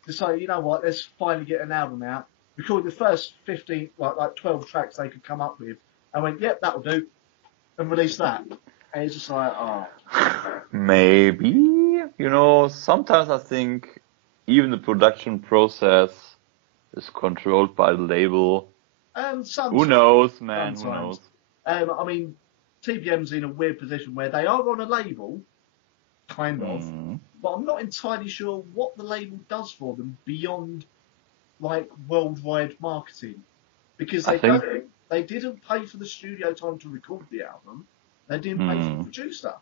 decided, you know what, let's finally get an album out. Recorded the first 15, like 12 tracks they could come up with. I went, yep, that'll do, and release that. And it's just like, Maybe, you know, sometimes I think even the production process is controlled by the label. Who knows, man? Sometimes. Who knows? I mean, TBM's in a weird position where they are on a label, kind of, but I'm not entirely sure what the label does for them beyond, like, worldwide marketing. Because they didn't pay for the studio time to record the album. They didn't pay for the producer.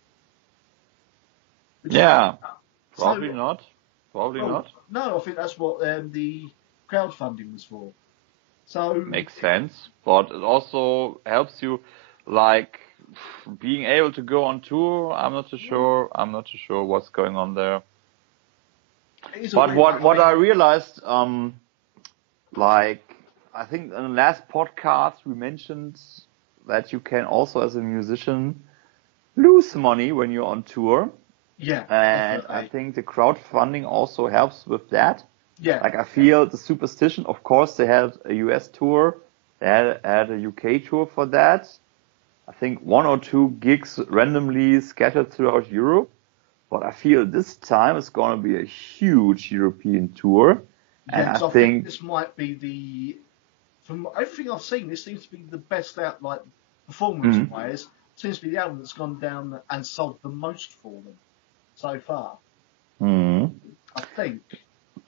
Probably not. Probably not. No, I think that's what the crowdfunding was for. So makes sense, but it also helps you, like, being able to go on tour. I'm not too sure. What's going on there. But what I realized, like, I think in the last podcast we mentioned that you can also, as a musician, lose money when you're on tour. Yeah. And definitely. I think the crowdfunding also helps with that. Yeah. Like, I feel the Superstition, of course, they had a US tour, they had a UK tour for that. I think 1 or 2 gigs randomly scattered throughout Europe. But I feel this time it's going to be a huge European tour. And I think think this might be from everything I've seen, this seems to be the best out, like, performance-wise. Seems to be the album that's gone down and sold the most for them so far. I think.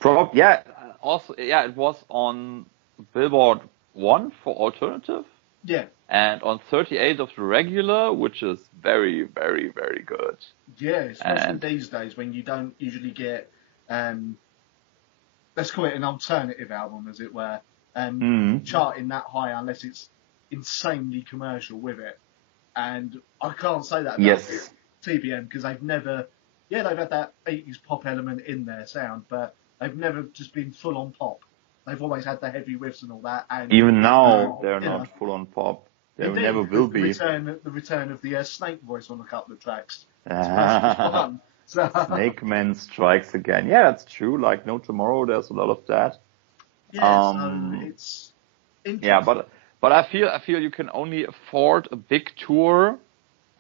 It was on Billboard 1 for alternative. Yeah. And on 38 of the regular, which is very, very, very good. Yeah, especially these days when you don't usually get, let's call it an alternative album, as it were, charting that high unless it's insanely commercial with it. And I can't say that about TBM because they've never, they've had that 80s pop element in their sound, but they've never just been full on pop. They've always had the heavy riffs and all that. And even now, they're not full on pop. They never will be. The return of the Snake voice on a couple of tracks. Snake Man strikes again. Yeah, that's true. Like No Tomorrow, there's a lot of that. Yeah, so it's interesting. Yeah, but I feel you can only afford a big tour,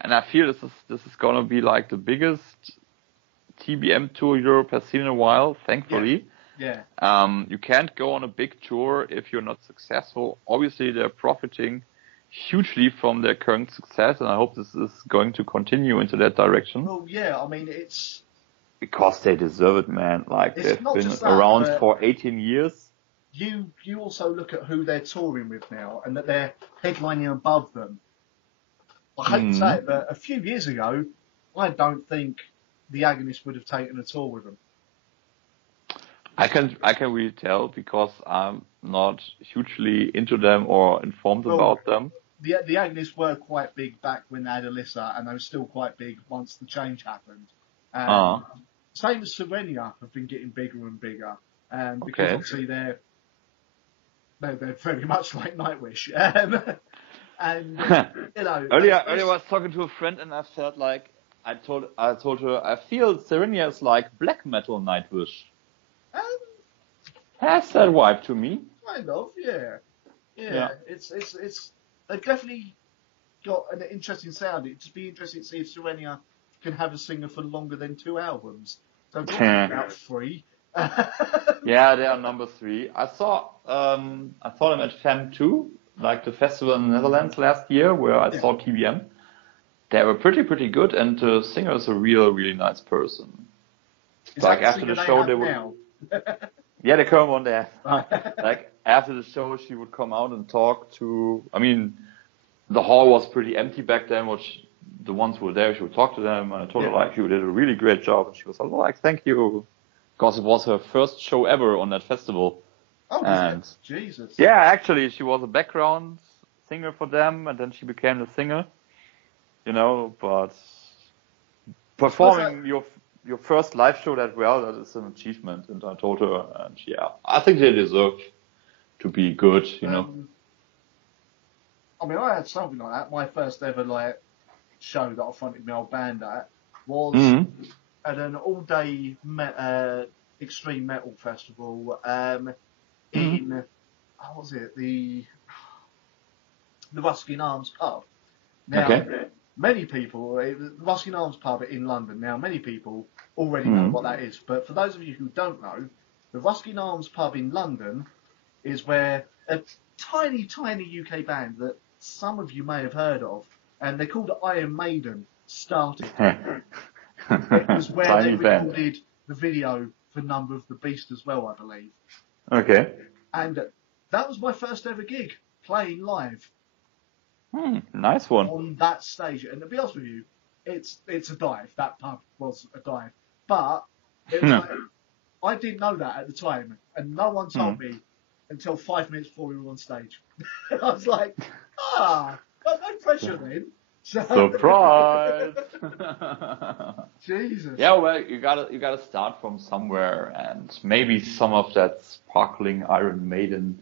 and I feel this is gonna be like the biggest TBM Tour Europe has seen in a while, thankfully. Yeah. You can't go on a big tour if you're not successful. Obviously, they're profiting hugely from their current success, and I hope this is going to continue into that direction. Well, yeah, I mean, it's... Because they deserve it, man. Like, It's they've not been just that, around but for 18 years. You also look at who they're touring with now, and that they're headlining above them. I hate to say it, but a few years ago, I don't think the Agonists would have taken a tour with them. I can really tell because I'm not hugely into them or informed about them. The Agonists were quite big back when they had Alyssa, and they were still quite big once the change happened. Same as Serenia have been getting bigger and bigger, because obviously they're very much like Nightwish. And you know, earlier I was talking to a friend and I felt like I told her I feel Serenia is like black metal Nightwish. Has that vibe to me? Kind of, yeah. It's they've definitely got an interesting sound. It'd just be interesting to see if Serenia can have a singer for longer than 2 albums. So about 3. Yeah, they are number 3. I saw them at Fem 2, like the festival in the Netherlands last year, where I saw TBM. They were pretty good, and the singer is a really nice person. Is like after the show, they would. Now? Yeah, the current one there. Like after the show, she would come out and talk to. I mean, the hall was pretty empty back then. Which the ones who were there, she would talk to them, and I told her like you did a really great job, and she was like, "Thank you," because it was her first show ever on that festival. Oh, and Jesus. Yeah, actually, she was a background singer for them, and then she became the singer. You know, but performing your first live show that well, that is an achievement. And I told her, and I think they deserve to be good, you know. I mean, I had something like that. My first ever show that I fronted my old band at was at an all-day extreme metal festival in what was it, the Ruskin Arms pub. Now, many people, the Ruskin Arms pub in London. Now, many people already know what that is, but for those of you who don't know, the Ruskin Arms pub in London is where a tiny UK band that some of you may have heard of, and they're called Iron Maiden, started. It was where they recorded the video for Number of the Beast as well, I believe. Okay. And that was my first ever gig, playing live. Nice one. On that stage. And to be honest with you, it's a dive. That pub was a dive. But it was I didn't know that at the time, and no one told me until 5 minutes before we were on stage. I was like, got no pressure then. Surprise! Jesus. Yeah, well, you gotta start from somewhere, and maybe some of that sparkling Iron Maiden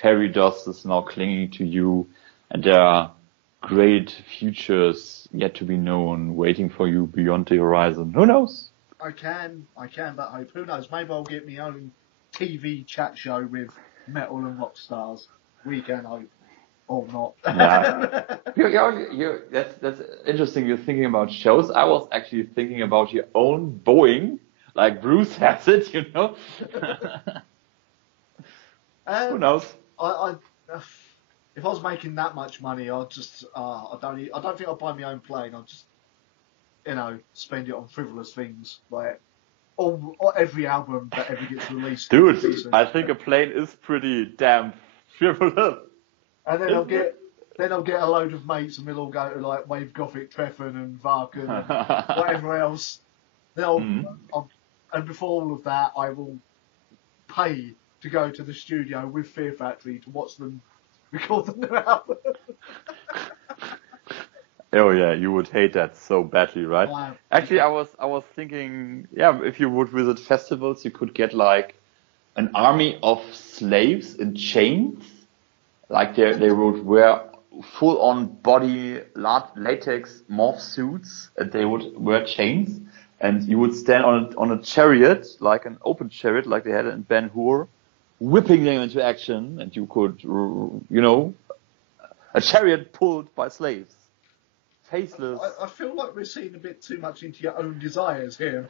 fairy dust is now clinging to you, and there are great futures yet to be known, waiting for you beyond the horizon. Who knows? I can but hope. Who knows? Maybe I'll get my own TV chat show with metal and rock stars. We can hope. Or not. Yeah. That's interesting. You're thinking about shows. I was actually thinking about your own Boeing, like Bruce has it, you know. Who knows? If I was making that much money, I'd just I don't think I'd buy my own plane. I'd just spend it on frivolous things like every album that ever gets released. Dude, I think a plane is pretty damn frivolous. And then I'll get a load of mates and we'll all go to like Wave Gothic, Treffen and Varken and whatever else. Then and before all of that, I will pay to go to the studio with Fear Factory to watch them record the new album. Oh yeah, you would hate that so badly, right? Actually, I was thinking, if you would visit festivals, you could get like an army of slaves in chains. Like they would wear full-on body latex morph suits, and they would wear chains, and you would stand on a chariot, like an open chariot, like they had in Ben Hur, whipping them into action, and you could, a chariot pulled by slaves. faceless. I feel like we're seeing a bit too much into your own desires here.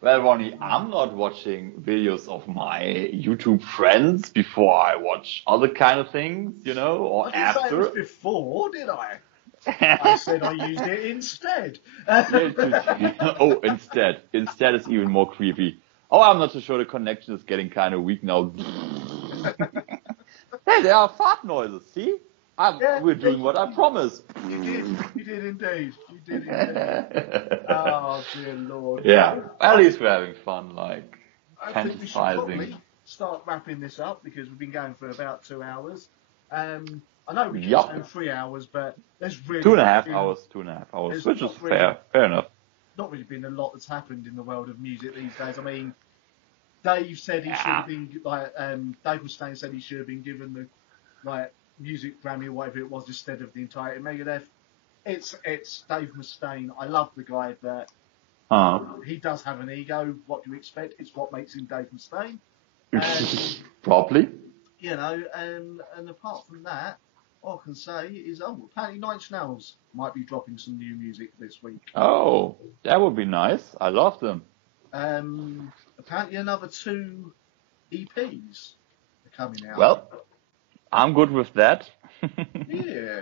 Well, Ronnie, I'm not watching videos of my YouTube friends before I watch other kind of things, or I didn't say it was after. before, did I? I said I used it instead. Oh, instead. Instead is even more creepy. Oh, I'm not so sure the connection is getting kind of weak now. Hey, there are fart noises, see? We're doing what I promised. You did indeed. Oh, dear Lord. Yeah, at least we're having fun, like, I think we should probably fantasizing. start wrapping this up because we've been going for about 2 hours. I know we keep Yup. saying 3 hours, but there's really 2.5 hours, 2.5 hours, There's which is not really- fair enough. not really been a lot that's happened in the world of music these days. I mean, Dave said he should have been like Dave Mustaine said he should have been given the music Grammy or whatever it was instead of the entire Megadeth. It's Dave Mustaine. I love the guy, but he does have an ego. What do you expect? It's what makes him Dave Mustaine. Probably. And apart from that, all I can say is, apparently Nine Inch Nails might be dropping some new music this week. Oh, that would be nice. I love them. Apparently another 2 EPs are coming out. Well, I'm good with that. Yeah.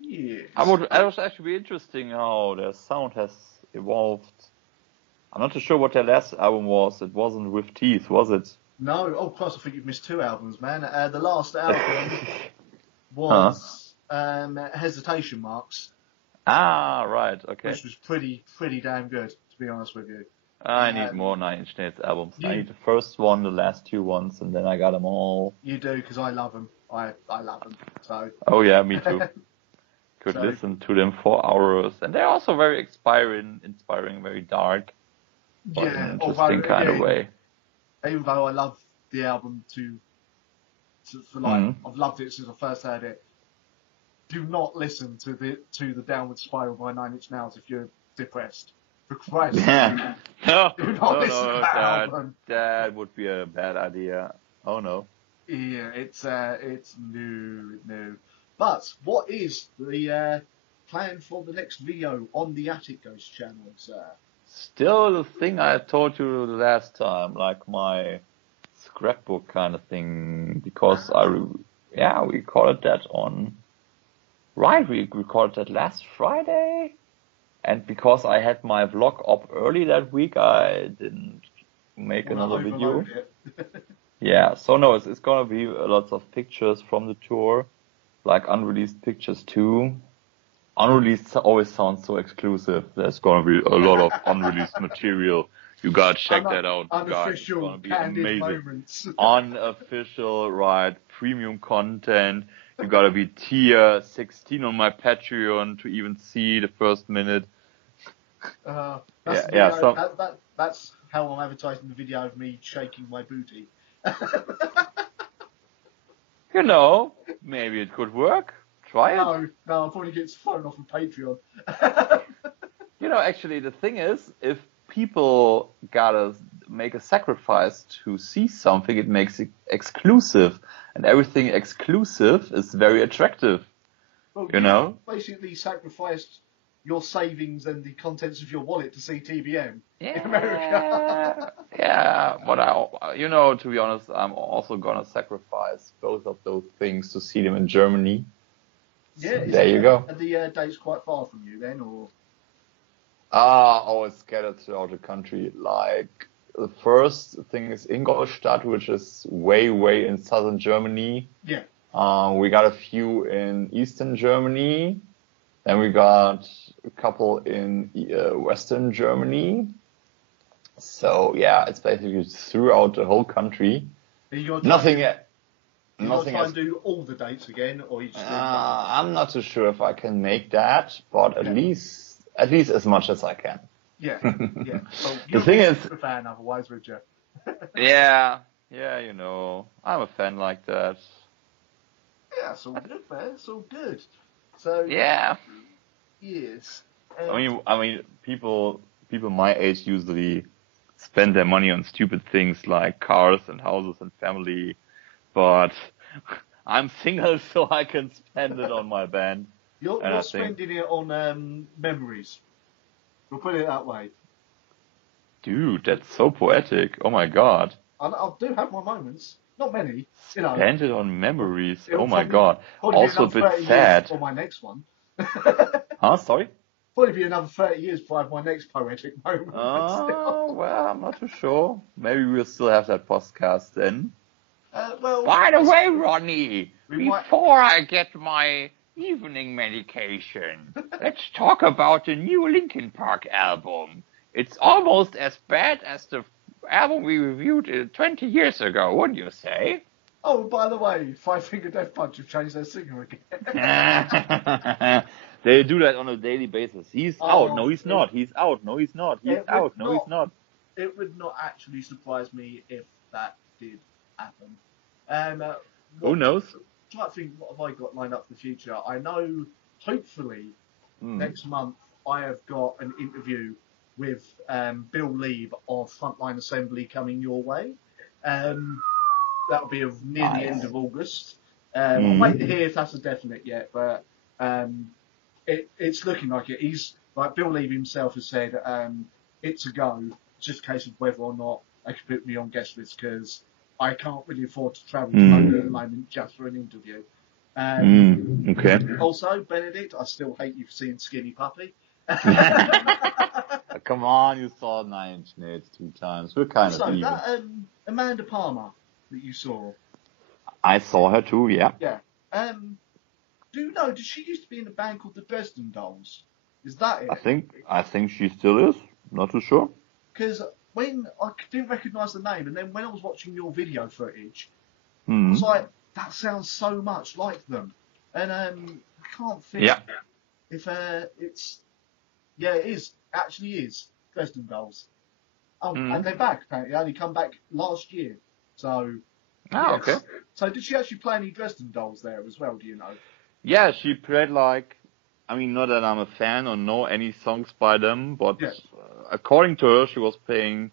It would actually be interesting how their sound has evolved. I'm not too sure what their last album was. It wasn't with Teeth, was it? No. Oh, plus I think you've missed 2 albums, man. The last album was Hesitation Marks. Ah, right. Okay. Which was pretty damn good, to be honest with you. I need more Nine Inch Nails albums. I need the first one, the last 2 ones, and then I got them all. You do, because I love them. I love them. So. Oh yeah, me too. Could listen to them for hours, and they're also very inspiring, very dark, but in an interesting kind of way. Even though I love the album I've loved it since I first heard it. Do not listen to the Downward Spiral by Nine Inch Nails if you're depressed. For Christ's sake. No, Do not listen to that album. That would be a bad idea. Oh no. Yeah, it's new. But what is the plan for the next video on the Attic Ghost channel, sir? Still the thing I told you the last time, like my scrapbook kind of thing, because we recorded that we recorded that last Friday, and because I had my vlog up early that week, I didn't make another video. Yeah, so no, it's gonna be lots of pictures from the tour, like unreleased pictures too. Unreleased always sounds so exclusive. There's gonna be a lot of unreleased material. You gotta check that out, guys. It's gonna be amazing. Moments. Unofficial, right? Premium content. You gotta be tier 16 on my Patreon to even see the first minute. That's how I'm advertising the video of me shaking my booty. Maybe it could work. Try it. No, I'll probably get thrown off of Patreon. Actually, the thing is, if people gotta make a sacrifice to see something, it makes it exclusive. And everything exclusive is very attractive. Well, you basically sacrificed your savings and the contents of your wallet to see TBM in Yeah. America. Yeah, but to be honest, I'm also gonna sacrifice both of those things to see them in Germany. Yeah, there you go. Are the dates quite far from you then, or? Always scattered throughout the country. Like, the first thing is Ingolstadt, which is way in southern Germany. Yeah. We got a few in eastern Germany. Then we got a couple in western Germany. So yeah, it's basically throughout the whole country. Nothing yet. You got to try and do all the dates again, or you just I'm not too sure if I can make that, but at least as much as I can. Yeah. Well, the thing is, a fan otherwise, would you? yeah, I'm a fan like that. Yeah, it's all good, man. It's all good. So yeah. Yes. I mean, people my age usually spend their money on stupid things like cars and houses and family, but I'm single, so I can spend it on my band. You're spending it on memories. We'll put it that way. Dude, that's so poetic. Oh my God. I do have my moments. Not many, you know. Spend it on memories. It'll Oh my probably God. be Also a another bit 30 years sad. for my next one. Huh? Sorry? Probably be another 30 years before I have my next poetic moment. Oh, well, I'm not too sure. Maybe we'll still have that podcast then. Well, By the way, Ronnie, we might- before I get my evening medication, let's talk about the new Linkin Park album. It's almost as bad as the album we reviewed 20 years ago, wouldn't you say? Oh, by the way, Five Finger Death Punch have changed their singer again. They do that on a daily basis. He's out. No, he's not. He's out. No, he's not. He's out. No, he's not. It would not actually surprise me if that did happen. Who knows? Try to think, what have I got lined up for the future? I know, hopefully, next month I have got an interview with Bill Lieb of Frontline Assembly coming your way. That'll be near the end of August. I'm waiting to hear if that's a definite yet, but it's looking like it. He's like Bill Lieb himself has said, it's a go. It's just a case of whether or not they can put me on guest list because I can't really afford to travel to London at the moment just for an interview. Okay. Also, Benedict, I still hate you for seeing Skinny Puppy. Come on, you saw 9 Inch Nails 2 times. We're kind of even. That Amanda Palmer that you saw. I saw her too, yeah. Yeah. Do you know, did she used to be in a band called the Dresden Dolls? Is that it? I think she still is. Not too sure. Because when I didn't recognise the name, and then when I was watching your video footage, I Mm. was like, that sounds so much like them. And I can't think if it's... Yeah, it is. Actually is. Dresden Dolls. Oh, and they're back, apparently. They only come back last year. So... Ah, okay. So did she actually play any Dresden Dolls there as well, do you know? Yeah, she played like, I mean, not that I'm a fan or know any songs by them, but according to her, she was playing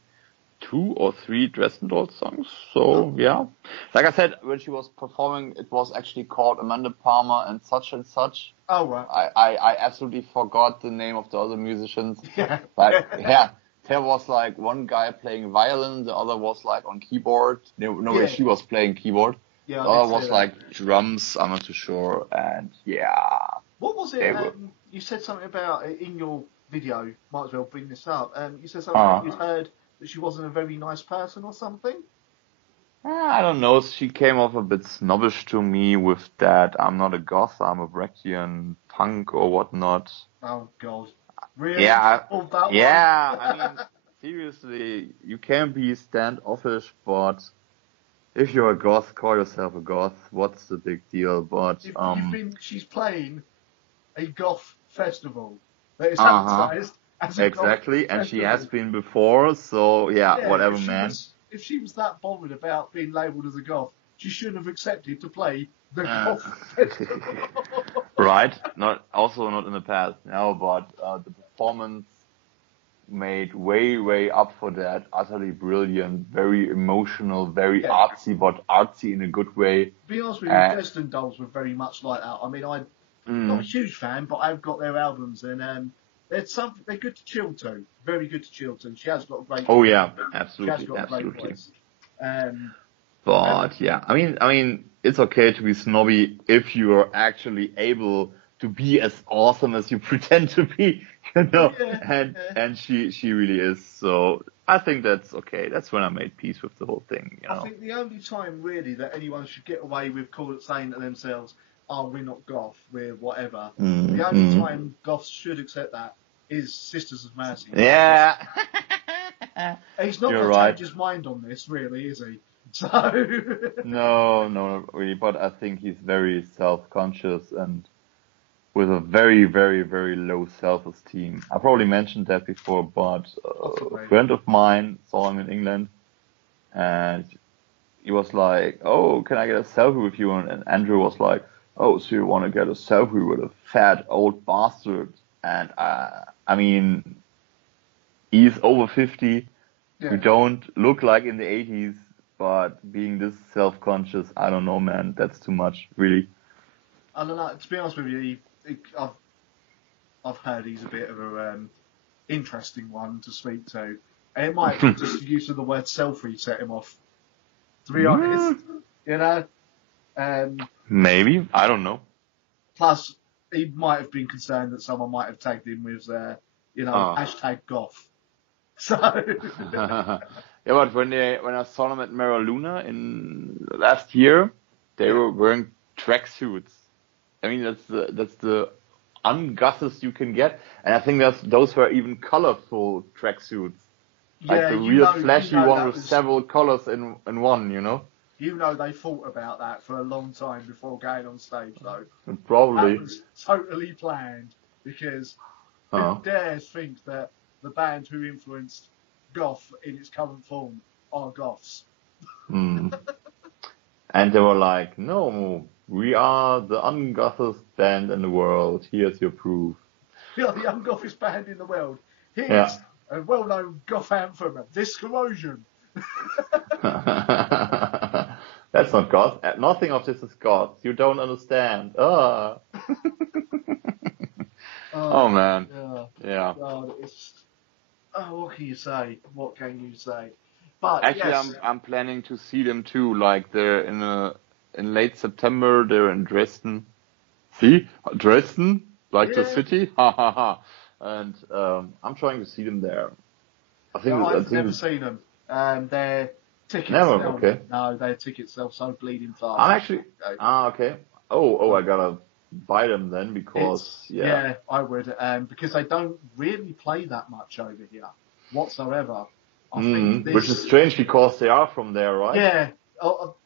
2 or 3 Dresden Dolls songs. So, yeah. Like I said, when she was performing, it was actually called Amanda Palmer and such and such. Oh, right. I absolutely forgot the name of the other musicians. Yeah. There was like one guy playing violin, the other was like on keyboard. No, she was playing keyboard. Yeah, the other was like drums, I'm not too sure. And yeah. What was it? You said something about in your video, might as well bring this up. You said something about you'd heard that she wasn't a very nice person or something? I don't know. She came off a bit snobbish to me with that. I'm not a goth, I'm a Brechian punk or whatnot. Oh, God. Really? Yeah. I mean, seriously, you can be standoffish, but if you're a goth, call yourself a goth. What's the big deal? But she's playing a goth festival that is advertised as a exactly, goth and festival. she has been before. So yeah whatever, man. If she was that bothered about being labelled as a goth, she shouldn't have accepted to play the goth festival. Right? Not in the past. No, but the performance made way up for that. Utterly brilliant, very emotional, very artsy, but artsy in a good way. To be honest with you, Dresden Dolls were very much like that. I mean, I'm not a huge fan, but I've got their albums, and they're good to chill to. Very good to chill to. She has got a great voice. Oh yeah, absolutely, She has got a great voice. But yeah, I mean, it's okay to be snobby if you are actually able to be as awesome as you pretend to be, you know. And she really is. So I think that's okay. That's when I made peace with the whole thing, you know. I think the only time really that anyone should get away with saying to themselves, "Oh, we're not goth, we're whatever." The only time goths should accept that is Sisters of Mercy. Yeah. He's not going to change his mind on this, really, is he? So No, not really. But I think he's very self-conscious and with a very, very, very low self-esteem. I probably mentioned that before, but a friend of mine saw him in England, and he was like, "Oh, can I get a selfie with you?" And Andrew was like, "Oh, so you want to get a selfie with a fat old bastard?" And I mean, he's over 50. You don't look like in the 80s. but being this self-conscious, I don't know, man. That's too much, really. I don't know. To be honest with you, I've heard he's a bit of a interesting one to speak to. And it might be just the use of the word selfie set him off. To be honest, you know. Maybe, I don't know. Plus, he might have been concerned that someone might have tagged him with, hashtag goth. So. Yeah, but when I saw them at Mera Luna in last year, they were wearing tracksuits. I mean, that's the ungothest you can get, and I think those were even colorful tracksuits, like the real flashy one with several colors in one, you know. You know they thought about that for a long time before going on stage, though. Probably. That was totally planned, because who dares think that the band who influenced goth in its current form are goths? And they were like, no, we are the ungothest band in the world. Here's your proof. We are the ungothest band in the world. Here's a well-known goth anthem, This Corrosion. That's not goth. Nothing of this is goth. You don't understand. Oh man. Yeah. God, what can you say? What can you say? But actually, yes. I'm planning to see them too. Like they're in late September. They're in Dresden. See, Dresden, like the city. Ha ha ha. And I'm trying to see them there. I've never seen them. Their tickets. No, their tickets sell so bleeding fast. I'm actually. Okay. Oh, I gotta buy them then because yeah, I would. Because they don't really play that much over here whatsoever. I think which is strange because they are from there, right? Yeah,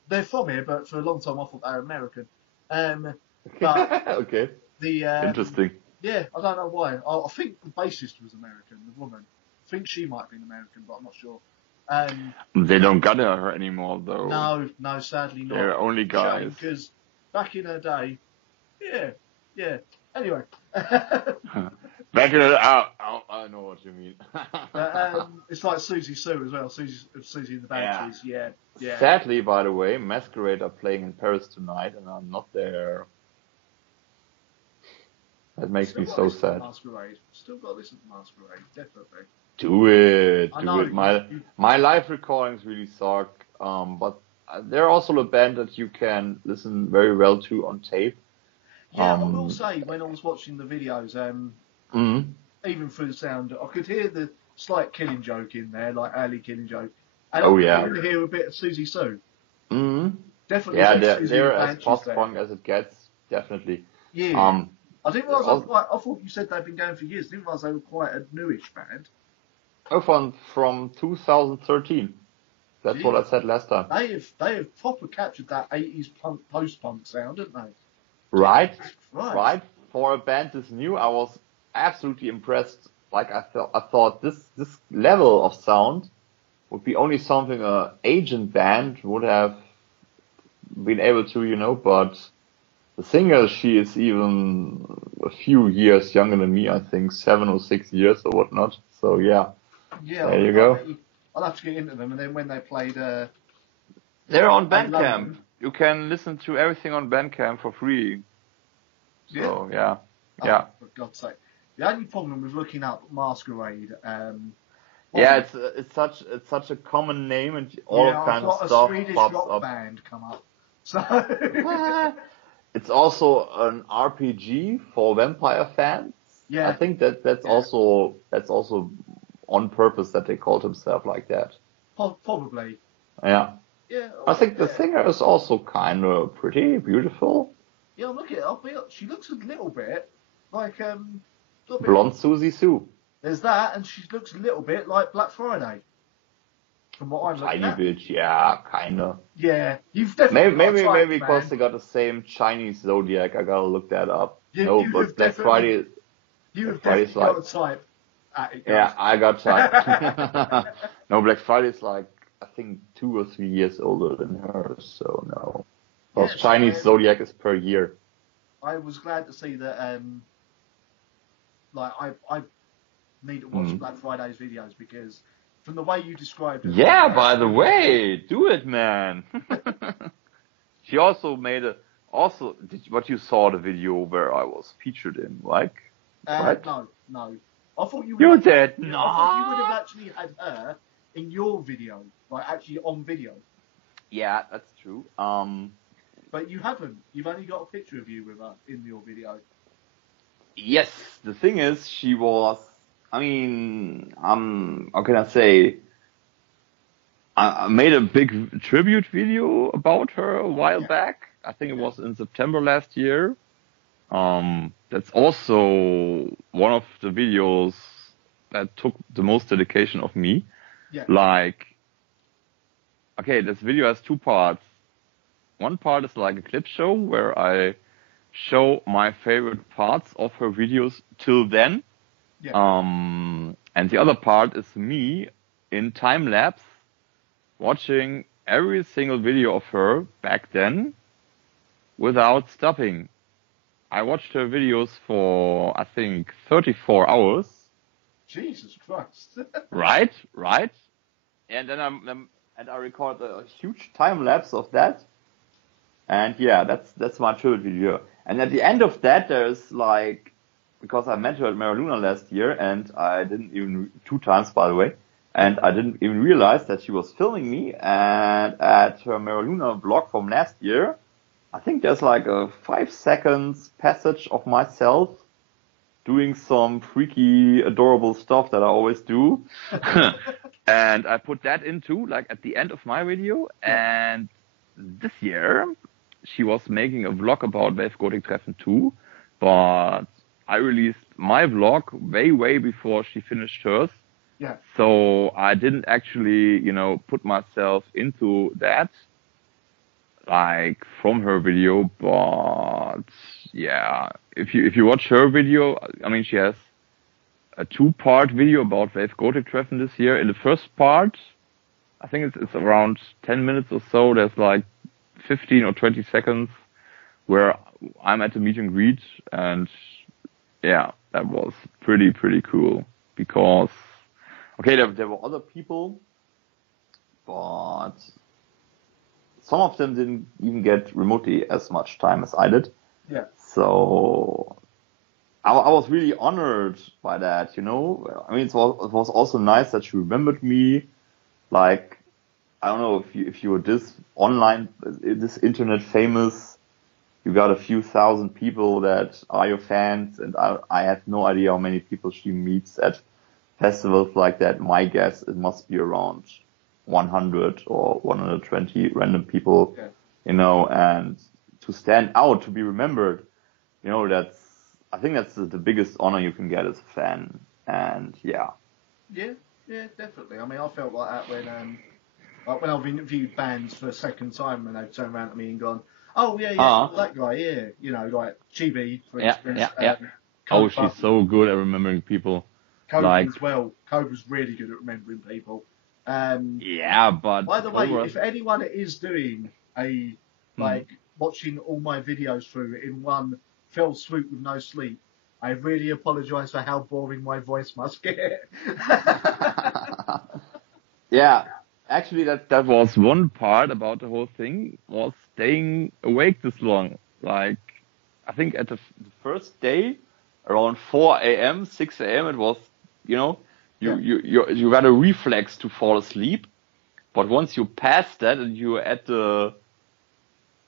they're from here, but for a long time I thought they were American. But okay. Interesting. Yeah, I don't know why. I think the bassist was American, the woman. I think she might be American, but I'm not sure. They don't got her anymore, though. No, sadly not. They're only guys. Because back in her day, yeah. Anyway. Back in the I know what you mean. It's like Susie Sue as well. Susie and the Banshees. Yeah. Sadly, by the way, Masquerade are playing in Paris tonight, and I'm not there. That makes me so sad. Masquerade. Still got to listen to Masquerade, definitely. Do it. My live recordings really suck. But they're also a band that you can listen very well to on tape. Yeah, I will say, when I was watching the videos, even through the sound, I could hear the slight Killing Joke in there, like early Killing Joke. And I could hear a bit of Susie Sue. Definitely. Yeah, they're as post-punk as it gets, definitely. Yeah. I didn't realise I thought you said they'd been going for years. I didn't realise they were quite a newish band. Oh, from 2013. That's what I said last time. They have proper captured that 80s post-punk sound, haven't they? Right. For a band this new, I was absolutely impressed. Like I thought this level of sound would be only something an agent band would have been able to, but the singer, she is even a few years younger than me, I think 7 or 6 years or whatnot. So yeah, there you go. I'll have to get into them, and then when they played, they're on Bandcamp. You can listen to everything on Bandcamp for free. So yeah. For God's sake, the only problem with looking up Masquerade, it's such a common name, and all kinds of stuff Swedish pops rock up. band come up. So it's also an RPG for vampire fans. Yeah, I think that's also on purpose that they called themselves like that. Probably. Yeah. Yeah. I think the singer is also kind of pretty beautiful. Yeah, look at it. She looks a little bit like Blonde Susie Sue. There's that, and she looks a little bit like Black Friday. From what I'm looking at. Tiny bit, yeah, kinda. Yeah, you've definitely maybe because they got the same Chinese zodiac. I gotta look that up. But Black Friday. You have definitely got a type. Yeah, I got type. No, Black Friday is like I think 2 or 3 years older than her, so no. Because Chinese zodiac is per year. I was glad to see that. I need to watch Black Friday's videos because from the way you described it. Yeah, by the way, do it, man. She also made what you saw the video where I was featured in, like, right? No. I thought you would. You I did thought not. you would have actually had her in your video, like actually on video. Yeah, that's true. But you haven't. You've only got a picture of you with her in your video. Yes, the thing is, she was. I mean, how can I say? I made a big tribute video about her a while back. I think it was in September last year. That's also one of the videos that took the most dedication of me. Yeah. Like, okay, this video has two parts. One part is like a clip show where I show my favorite parts of her videos till then. Yeah. And the other part is me in time lapse watching every single video of her back then without stopping. I watched her videos for, I think, 34 hours. Jesus Christ. Right. And then I recorded a huge time lapse of that. And yeah, that's my tribute video. And at the end of that, there's like, because I met her at Maraluna last year, and I didn't even, 2 times by the way, and I didn't even realize that she was filming me. And at her Maraluna vlog from last year, I think there's like a 5 seconds passage of myself doing some freaky, adorable stuff that I always do. And I put that into, like, at the end of my video. And this year, she was making a vlog about Wave Gothic Treffen 2, but I released my vlog way before she finished hers. Yeah. So I didn't actually, put myself into that, like, from her video. But yeah, if you watch her video, I mean, she has a 2-part video about Wave Gothic Treffen this year. In the first part, I think it's around 10 minutes or so. There's like 15 or 20 seconds where I'm at the meet and greet, and yeah, that was pretty cool because, okay, there were other people, but some of them didn't even get remotely as much time as I did. Yeah. So I was really honored by that, I mean, it was also nice that she remembered me. Like, I don't know if you were this online, this internet famous, you got a few thousand people that are your fans, and I have no idea how many people she meets at festivals like that. My guess, it must be around 100 or 120 random people, and to stand out, to be remembered, I think that's the biggest honor you can get as a fan, and yeah. Yeah, definitely. I mean, I felt like that when I've interviewed bands for a second time and they've turned around to me and gone, "Oh yeah, that guy, yeah," like Chibi, for instance. Yeah. Oh, she's so good at remembering people. Cobra as well. Cobra's really good at remembering people. Yeah, but by the way, if anyone is doing watching all my videos through in one fell swoop with no sleep, I really apologise for how boring my voice must get. Yeah, actually, that was one part about the whole thing, was staying awake this long. Like, I think at the first day, around 4 a.m., 6 a.m., it was, you got a reflex to fall asleep. But once you pass that and you're at the,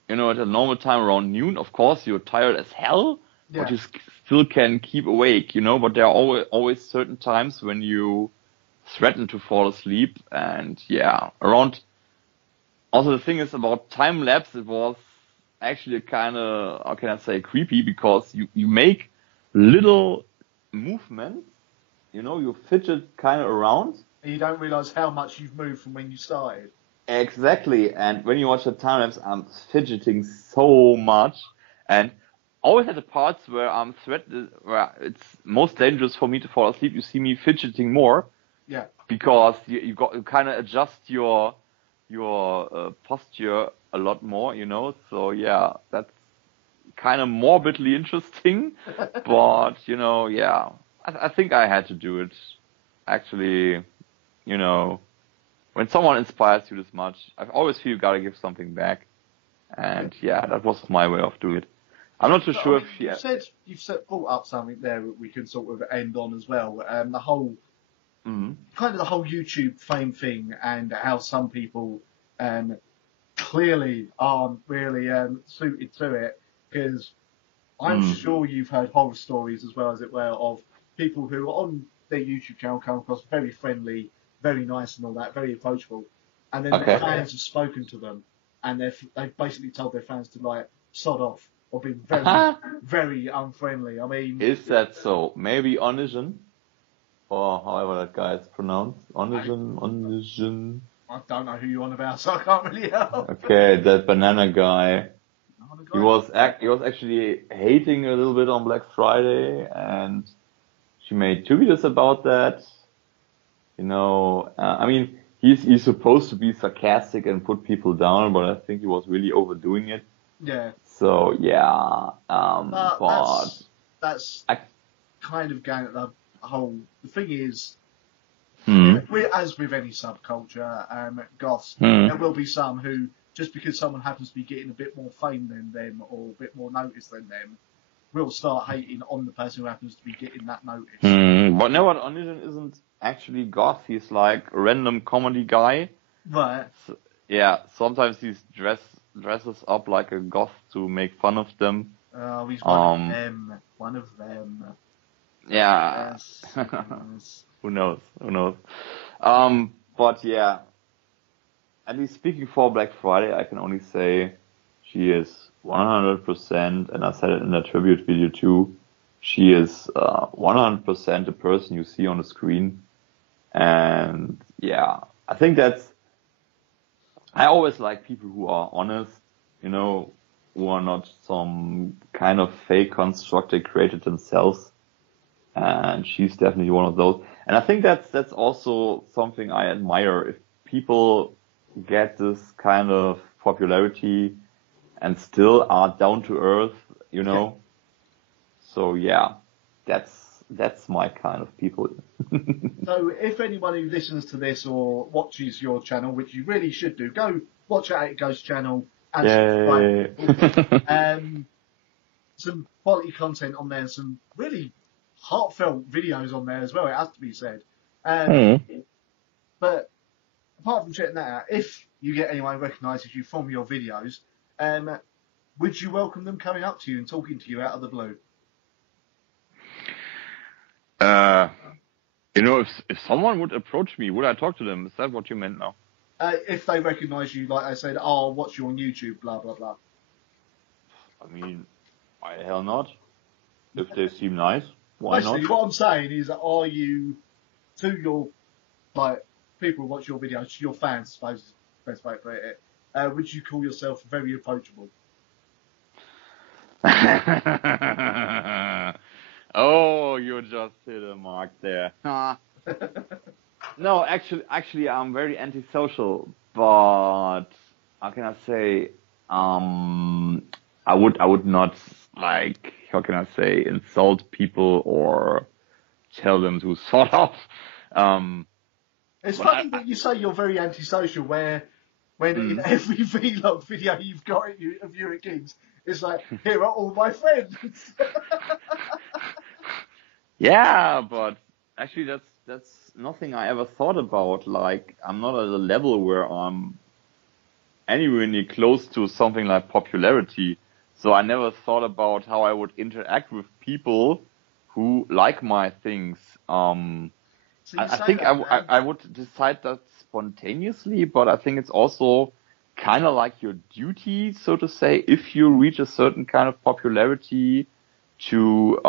at a normal time around noon, of course, you're tired as hell, but you still can keep awake, but there are always certain times when you threaten to fall asleep. And yeah, also the thing is about time lapse, it was actually kind of, how can I say, creepy, because you make little movements, you fidget kind of around. And you don't realise how much you've moved from when you started. Exactly. And when you watch the time lapse, I'm fidgeting so much, and always at the parts where I'm threatened, where it's most dangerous for me to fall asleep, you see me fidgeting more. Yeah. Because you kind of adjust your posture a lot more, So yeah, that's kind of morbidly interesting, but yeah, I think I had to do it. Actually, you know, when someone inspires you this much, I always feel you gotta give something back. And yeah, that was my way of doing it. I'm not too sure if she. You've brought up something there that we can sort of end on as well. The whole kind of the whole YouTube fame thing and how some people clearly aren't really suited to it, because I'm sure you've heard horror stories as well as it were of people who on their YouTube channel come across very friendly, very nice and all that, very approachable, and then the fans have spoken to them and they've basically told their fans to like sod off or been very very unfriendly. I mean, is that so? Maybe Onision, or however that guy is pronounced. Onision. I don't know who you're on about, so I can't really help. Okay, that banana guy. He was actually hating a little bit on Black Friday, and she made 2 videos about that. You know, I mean, he's supposed to be sarcastic and put people down, but I think he was really overdoing it. Yeah. So yeah, but that's kind of going at the whole. The thing is, as with any subculture, goths, there will be some who, just because someone happens to be getting a bit more fame than them or a bit more notice than them, will start hating on the person who happens to be getting that notice. But no, what Onision isn't actually goth. He's like a random comedy guy. Right. So, yeah, sometimes he's dresses up like a goth to make fun of them. Oh, he's one of them. One of them. Yeah. Yes. Who knows? But yeah, at least speaking for Black Friday, I can only say she is 100%, and I said it in the tribute video too, she is 100% the person you see on the screen. And yeah, I think I always like people who are honest, you know, who are not some kind of fake construct they created themselves. And she's definitely one of those. And I think that's also something I admire. If people get this kind of popularity and still are down to earth, you know. So yeah, that's my kind of people. So if anyone who listens to this or watches your channel, which you really should do, go watch At It Goes channel and subscribe. Some quality content on there, some really heartfelt videos on there as well, it has to be said. But apart from checking that out, if you get anyone who recognises you from your videos, would you welcome them coming up to you and talking to you out of the blue? You know, if someone would approach me, would I talk to them? Is that what you meant now? If they recognise you, like I said, oh, watch you on YouTube, blah, blah, blah. I mean, why the hell not? If they seem nice, why Basically, not? what I'm saying is, are you, to your, like, people who watch your videos, your fans, I suppose is the best way to put it, would you call yourself very approachable? Oh, you just hit a mark there. No, actually, I'm very antisocial, but how can I say? I would not, like, how can I say, insult people or tell them to sort of. It's funny that you say you're very antisocial, when in every vlog video you've got of you at gigs, it's like, here are all my friends. Yeah, but actually that's nothing I ever thought about. Like, I'm not at a level where I'm anywhere near close to something like popularity. So I never thought about how I would interact with people who like my things. I think I would decide that spontaneously, but I think it's also kind of like your duty, so to say, if you reach a certain kind of popularity, to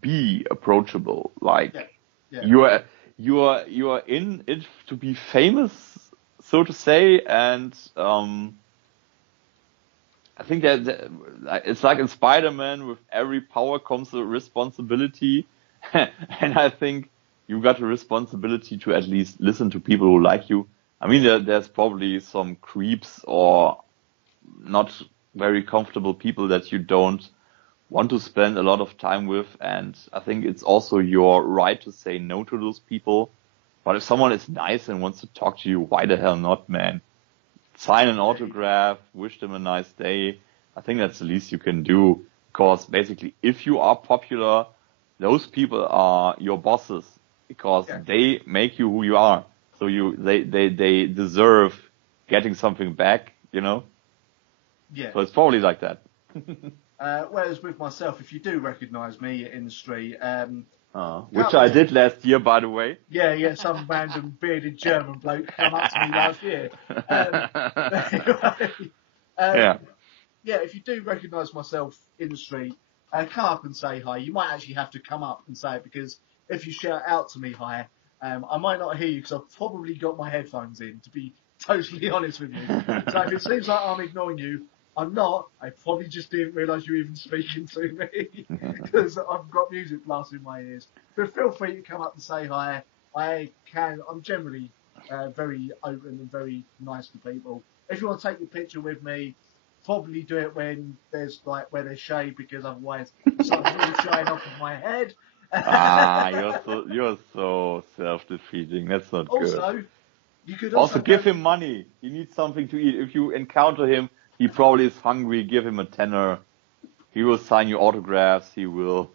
be approachable. Like, you are in it to be famous, so to say, and I think that it's like in Spider-Man, with every power comes a responsibility, and I think you got a responsibility to at least listen to people who like you. I mean, there's probably some creeps or not very comfortable people that you don't want to spend a lot of time with, and I think it's also your right to say no to those people. But if someone is nice and wants to talk to you, why the hell not, man? Sign an autograph, wish them a nice day. I think that's the least you can do. Because basically, if you are popular, those people are your bosses. Because they make you who you are. So they deserve getting something back, you know? Yeah. So it's probably like that. Whereas with myself, if you do recognise me in the street, which I did last year, by the way. Yeah, some random bearded German bloke come up to me last year. Yeah, if you do recognise myself in the street, come up and say hi. You might actually have to come up and say it, because if you shout out to me hi, I might not hear you because I've probably got my headphones in, to be totally honest with you. So if it seems like I'm ignoring you, I'm not. I probably just didn't realise you were even speaking to me because I've got music blasting in my ears. But feel free to come up and say hi. I'm generally very open and very nice to people. If you want to take your picture with me, probably do it when there's where there's shade, because otherwise the sun's really shining off of my head. You're so self-defeating. That's not good. Also, you could also give him money. He needs something to eat. If you encounter him, he probably is hungry. Give him a tenner. He will sign your autographs. He will.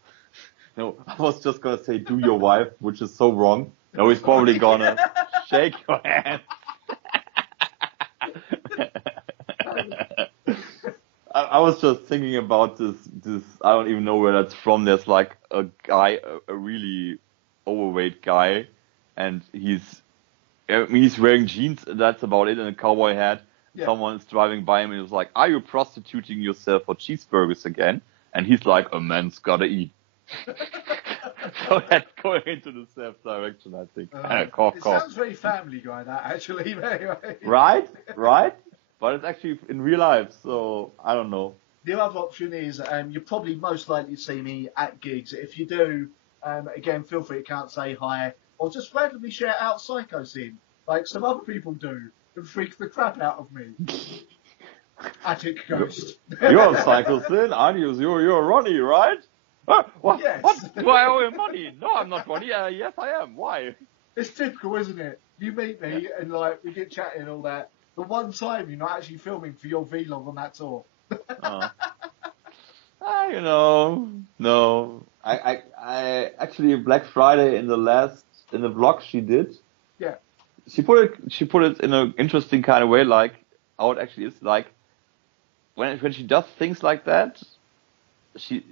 No, I was just gonna say do your wife, which is so wrong. No, he's probably gonna shake your hand. I was just thinking about this. I don't even know where that's from. There's like a guy, a really overweight guy, and he's wearing jeans. That's about it, and a cowboy hat. Yeah. Someone is driving by him and was like, "Are you prostituting yourself for cheeseburgers again?" And he's like, "A man's gotta eat." So that's going into the same direction, I think. It sounds very Family Guy, that, actually. Anyway. Right. But it's actually in real life, so I don't know. The other option is you're probably most likely to see me at gigs. If you do, again, feel free to come and say hi, or just randomly shout out Psychosin, like some other people do, and freak the crap out of me. Attic Ghost. You're Psychosin, aren't you? You're Ronnie, right? What? Yes. What? Do I owe him money? No, I'm not Ronnie. Yes, I am. Why? It's typical, isn't it? You meet me and we get chatting and all that. The one time you're not actually filming for your vlog on that tour. No. I actually Black Friday in the vlog she did. Yeah. She put it in an interesting kind of way, like how it actually is. Like when she does things like that,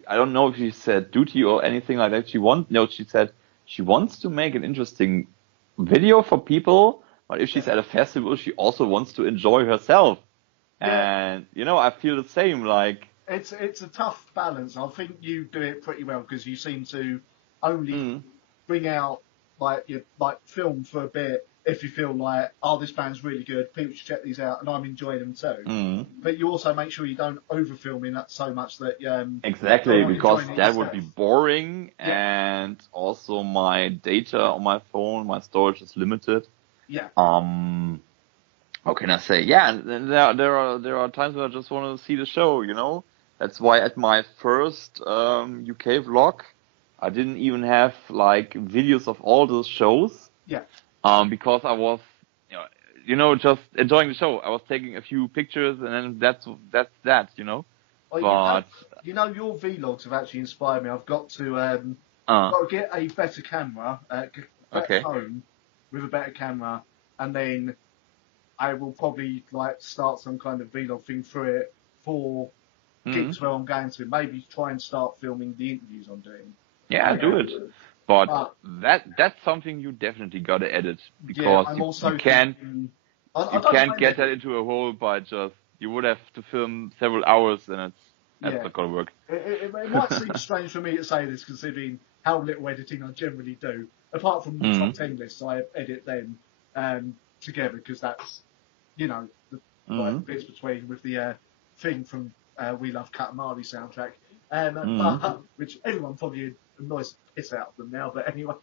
I don't know if she said duty or anything like that. She said she wants to make an interesting video for people. But if she's at a festival, she also wants to enjoy herself. Yeah. And, I feel the same, like... It's a tough balance. I think you do it pretty well, because you seem to only bring out, film for a bit if you feel like, this band's really good, people should check these out, and I'm enjoying them too. But you also make sure you don't over-film in that so much that... exactly, because that would be boring, and also my data on my phone, my storage is limited. Yeah. How can I say? Yeah, and there are times when I just want to see the show, That's why at my first UK vlog, I didn't even have videos of all those shows. Yeah. Because I was, just enjoying the show. I was taking a few pictures, and then that's that. Well, but your vlogs have actually inspired me. I've got to get a better camera, phone with a better camera, and then I will probably start some kind of vlog thing through it for gigs where I'm going to. Maybe try and start filming the interviews I'm doing. Yeah, do it. But that's something you definitely gotta edit, because you can't get that into a hole by just, you would have to film several hours, and that's not gonna work. It might seem strange for me to say this, considering how little editing I generally do. Apart from the top 10 lists, I edit them together, because that's, the bits between with the thing from We Love Katamari soundtrack, but, which everyone probably annoys the piss out of them now, but anyway.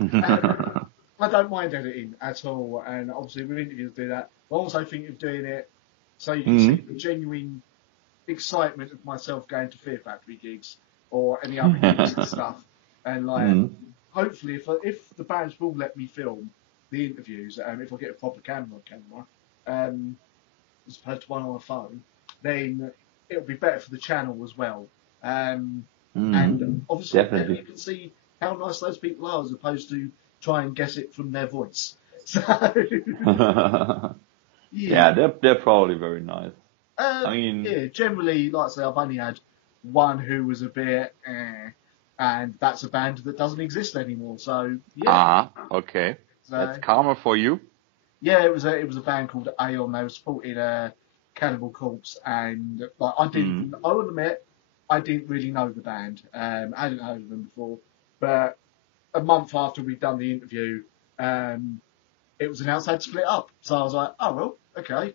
I don't mind editing at all, and obviously with interviews do that. I also think of doing it so you can see the genuine excitement of myself going to Fear Factory gigs or any other gigs and stuff. And hopefully, if the bands will let me film the interviews, if I get a proper camera, as opposed to one on a phone, then it'll be better for the channel as well. And obviously, then Definitely. you can see how nice those people are, as opposed to try and guess it from their voice. So, Yeah, yeah. they're probably very nice. I mean, Yeah, generally, like I say, I've only had one who was a bit, and that's a band that doesn't exist anymore. So yeah, okay. That's so karma for you. yeah, it was a band called Aeon. They were supporting Cannibal Corpse, and like I will admit, I didn't really know the band. I hadn't heard of them before, but a month after we'd done the interview, it was announced they'd split up. So I was like, oh well, okay.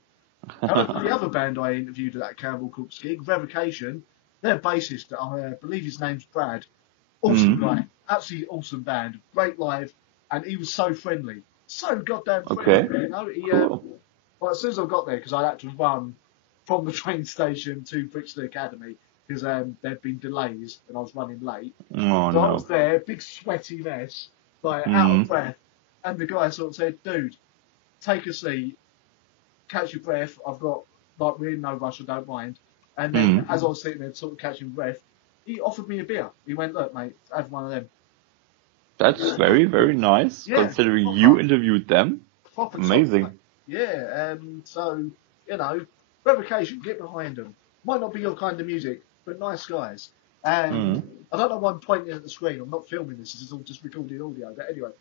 However, the other band I interviewed at that Cannibal Corpse gig, Revocation, their bassist, I believe his name's Brad, awesome guy, absolutely awesome band, great live, and he was so friendly, so goddamn friendly. Okay. You know, Cool. well, as soon as I got there, because I had to run from the train station to Brixton Academy because there'd been delays and I was running late. Oh So I was no. there, big sweaty mess, like out of breath, and the guy sort of said, "Dude, take a seat, catch your breath. I've got, like, we're in no rush, I don't mind." And then as I was sitting there sort of catching breath, he offered me a beer. He went, "Look, mate, have one of them." That's very, very nice, Yeah, considering you proper, interviewed them. proper top guy. Amazing. Yeah, so, you know, Revocation, get behind them. Might not be your kind of music, but nice guys. And I don't know why I'm pointing at the screen. I'm not filming this. This is all just recorded audio. But anyway.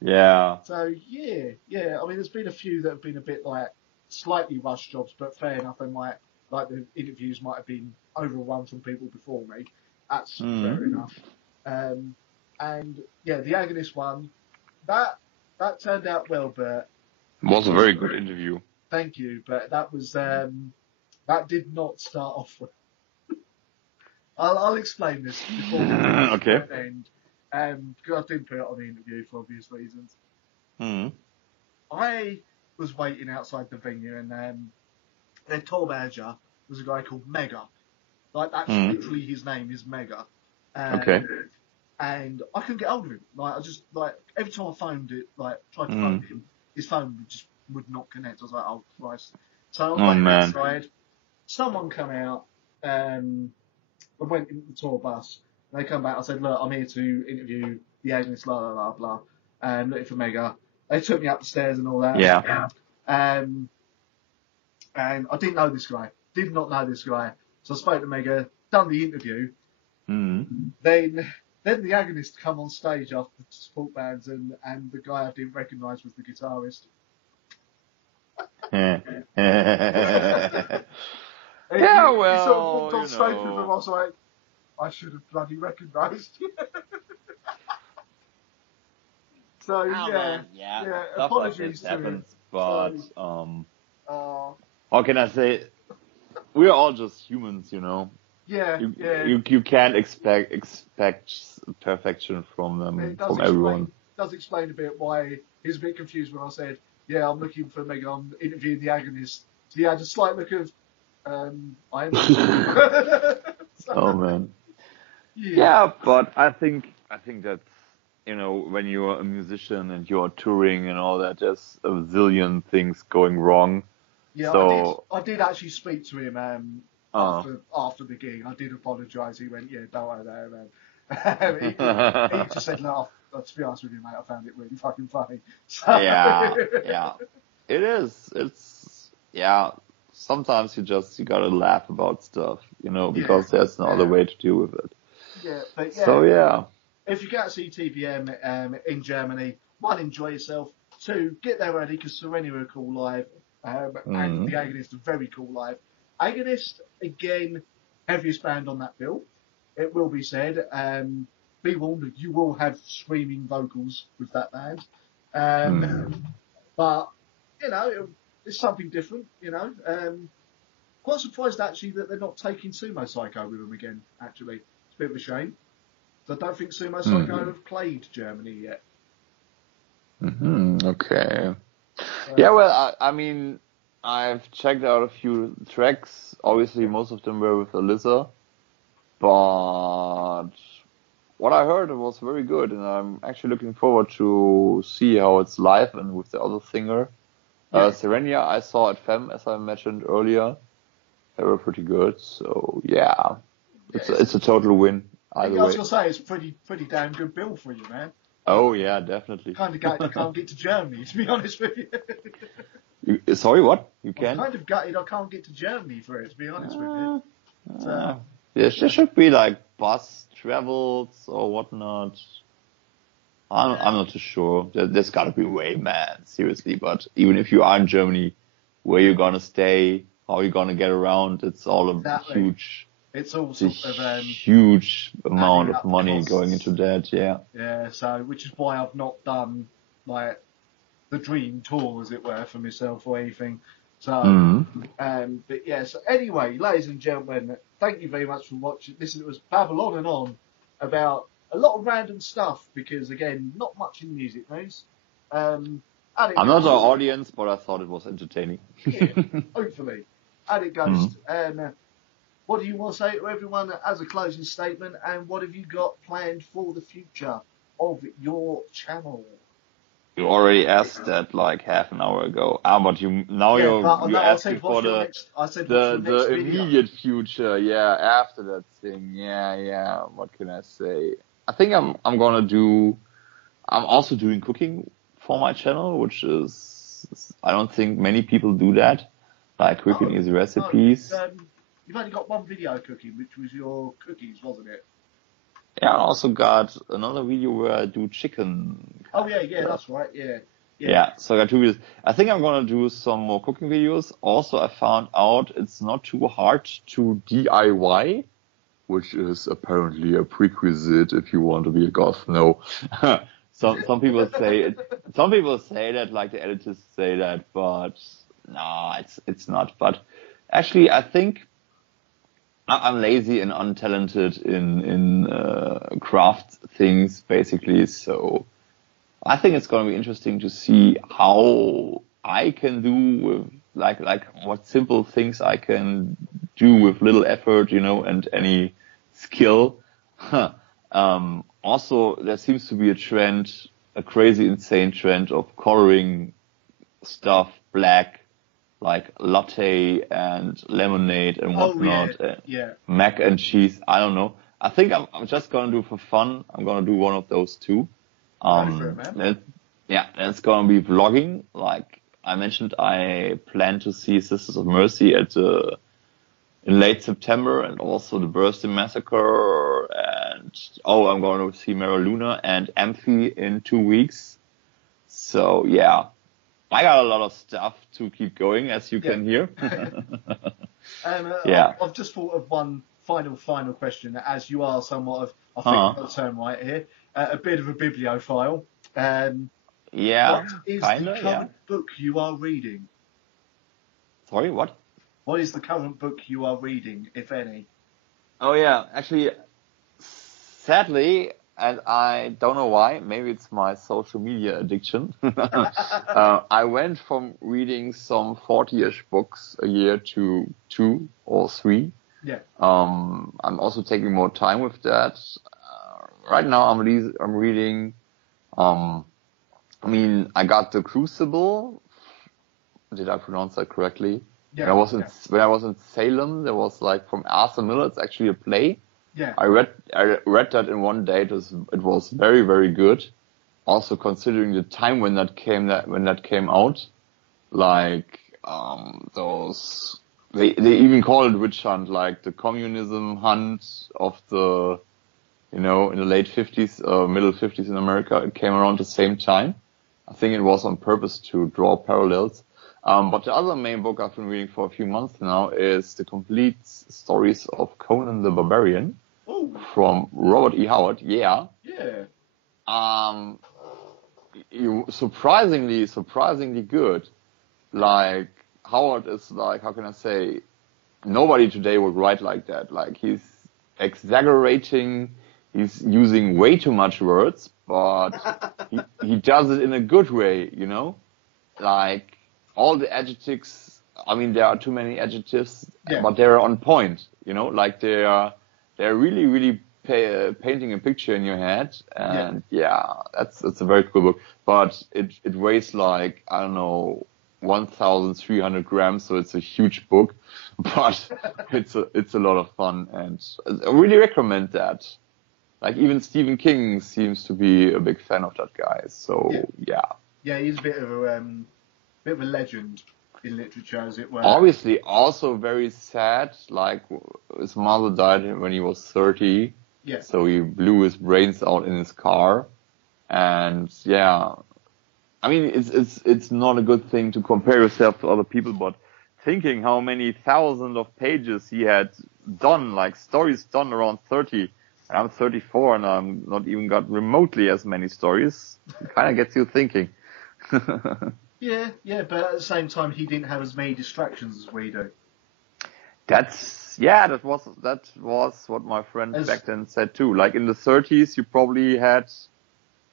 Yeah. So yeah. I mean, there's been a few that have been a bit like slightly rushed jobs, but fair enough. They might, like, the interviews might have been overrun from people before me. That's fair enough. And yeah, the Agonist one, that turned out well, but Was a very good interview. thank you. But that was that did not start off well. I'll explain this before we Okay. end, because I didn't put it on the interview for obvious reasons. I was waiting outside the venue, and their tour manager was a guy called Mega. Like, that's literally his name is Mega. Okay. And I couldn't get hold of him. Like, I just, like, every time I phoned it, like, tried to phone him, his phone would not connect. I was like, oh Christ. So I'm waiting outside. Someone come out, I went into the tour bus. They come back. I said, "Look, I'm here to interview the Agnes, blah blah blah blah. Looking for Mega." They took me up the stairs and all that. Yeah. And I didn't know this guy. Did not know this guy. So I spoke to Mega. Done the interview. Then the Agonist come on stage after the support bands, and the guy I didn't recognise was the guitarist. Yeah, he well, sort of walked on you stage with them. know. I was like, I should have bloody recognised you. So yeah. Stuff like Apologies this to him. happens, but So, how can I say? We're all just humans, you know. yeah. You can't expect perfection from them, It does from everyone. explain a bit why he was a bit confused when I said, "Yeah, I'm looking for Mega. I'm interviewing the Agonist." So he had a slight look of, I am. So, Oh man. Yeah, but I think that's, you know, when you're a musician and you're touring and all that, there's a zillion things going wrong. Yeah, So I did actually speak to him after the gig. I did apologise. He went, "Yeah, don't worry about it, man." He just said, "No, to be honest with you, mate, I found it really fucking funny." So, yeah. It is. It's sometimes you gotta laugh about stuff, you know, because there's no other way to deal with it. Yeah, but So yeah. If you can't see TBM in Germany, one, enjoy yourself. Two, get there early because Serena are cool live, and the Agonist are very cool live. Agonist, again, heaviest band on that bill. It will be said. Be warned, you will have screaming vocals with that band. But, you know, it's something different, you know. Quite surprised, actually, that they're not taking Sumo Psycho with them again, actually. It's a bit of a shame. So I don't think Sumo Psycho have played Germany yet. Okay. Yeah, well, I mean, I've checked out a few tracks. Obviously, most of them were with Alyssa. But what I heard, it was very good, and I'm actually looking forward to see how it's live and with the other singer. Serenia, I saw at FEM, as I mentioned earlier. They were pretty good, so yeah, it's a total win. I Either was way. gonna say it's pretty damn good bill for you, man. Oh yeah, definitely. Kind of gutted I can't get to Germany, to be honest with you. Sorry, what? You I'm can? kind of gutted I can't get to Germany for it, to be honest with you. There should be like bus travels or whatnot. I'm not too sure. There's gotta be a way, man. Seriously, but even if you are in Germany, where you gonna stay, how you gonna get around, it's all a huge. It's all sort of huge amount of money costs. Going into that, yeah. Yeah, so which is why I've not done like the dream tour, as it were, for myself or anything. So, but yeah. So anyway, ladies and gentlemen, thank you very much for watching. Listen, it was babble on and on about a lot of random stuff because again, not much in music news. I'm not our audience, but I thought it was entertaining. Yeah, hopefully. And it goes. What do you want to say to everyone as a closing statement, and what have you got planned for the future of your channel? You already asked that like half an hour ago. But you asking for the immediate future. Yeah, after that thing. Yeah. What can I say? I think I'm also doing cooking for my channel, which is, I don't think many people do that. Like cooking easy recipes. You've only got one video cooking, which was your cookies, wasn't it? Yeah, I also got another video where I do chicken. Oh yeah, that's right, yeah. Yeah, so I got 2 videos. I think I'm gonna do some more cooking videos. Also, I found out it's not too hard to DIY, which is apparently a prerequisite if you want to be a goth. No. Some people say that, like the editors say that, but no, it's not. But actually, I think I'm lazy and untalented in craft things, basically. So I think it's going to be interesting to see how I can do with like what simple things I can do with little effort, and any skill. Also, there seems to be a crazy, insane trend of coloring stuff black, like latte and lemonade and whatnot. Mac and cheese. I don't know. I think I'm just gonna do for fun. I'm gonna do one of those too. It's gonna be vlogging. Like I mentioned, I plan to see Sisters of Mercy in late September, and also the Birthday Massacre, and I'm going to see Mara Luna and Amphi in 2 weeks. So yeah, I got a lot of stuff to keep going, as you can hear. I've just thought of one final question, as you are somewhat of, I think I've got the term right here, a bit of a bibliophile. What is the current book you are reading? Sorry, what? What is the current book you are reading, if any? Oh yeah, actually, sadly, and I don't know why, maybe it's my social media addiction. I went from reading some 40-ish books a year to 2 or 3. Yeah. I'm also taking more time with that. Right now I'm reading, I got The Crucible. Did I pronounce that correctly? Yeah. When I was in Salem, there was like from Arthur Miller. It's actually a play. Yeah. I read that in one day. It was very, very good. Also considering the time when that came out, like they even call it witch hunt, like the communism hunt of the, in the late 50s, middle 50s in America. It came around the same time. I think it was on purpose to draw parallels. But the other main book I've been reading for a few months now is The Complete Stories of Conan the Barbarian. Ooh. From Robert E. Howard. Yeah. Yeah. Surprisingly good. Like, Howard is like, how can I say, nobody today would write like that. Like, he's exaggerating, he's using way too much words, but he does it in a good way, Like, all the adjectives, there are too many adjectives, but they're on point, Like, they're really, really painting a picture in your head, and that's a very cool book. But it weighs like, I don't know, 1,300 grams, so it's a huge book. But it's a lot of fun, and I really recommend that. Like even Stephen King seems to be a big fan of that guy. So yeah. Yeah, he's a bit of a legend in literature, as it were. Obviously, also very sad. Like his mother died when he was 30. Yeah. So he blew his brains out in his car, and yeah. I mean, it's not a good thing to compare yourself to other people, but thinking how many thousands of pages he had done, like stories done around 30. And I'm 34 and I'm not even got remotely as many stories. It kind of gets you thinking. Yeah, but at the same time, he didn't have as many distractions as we do. That was what my friend back then said too. Like in the 30s, you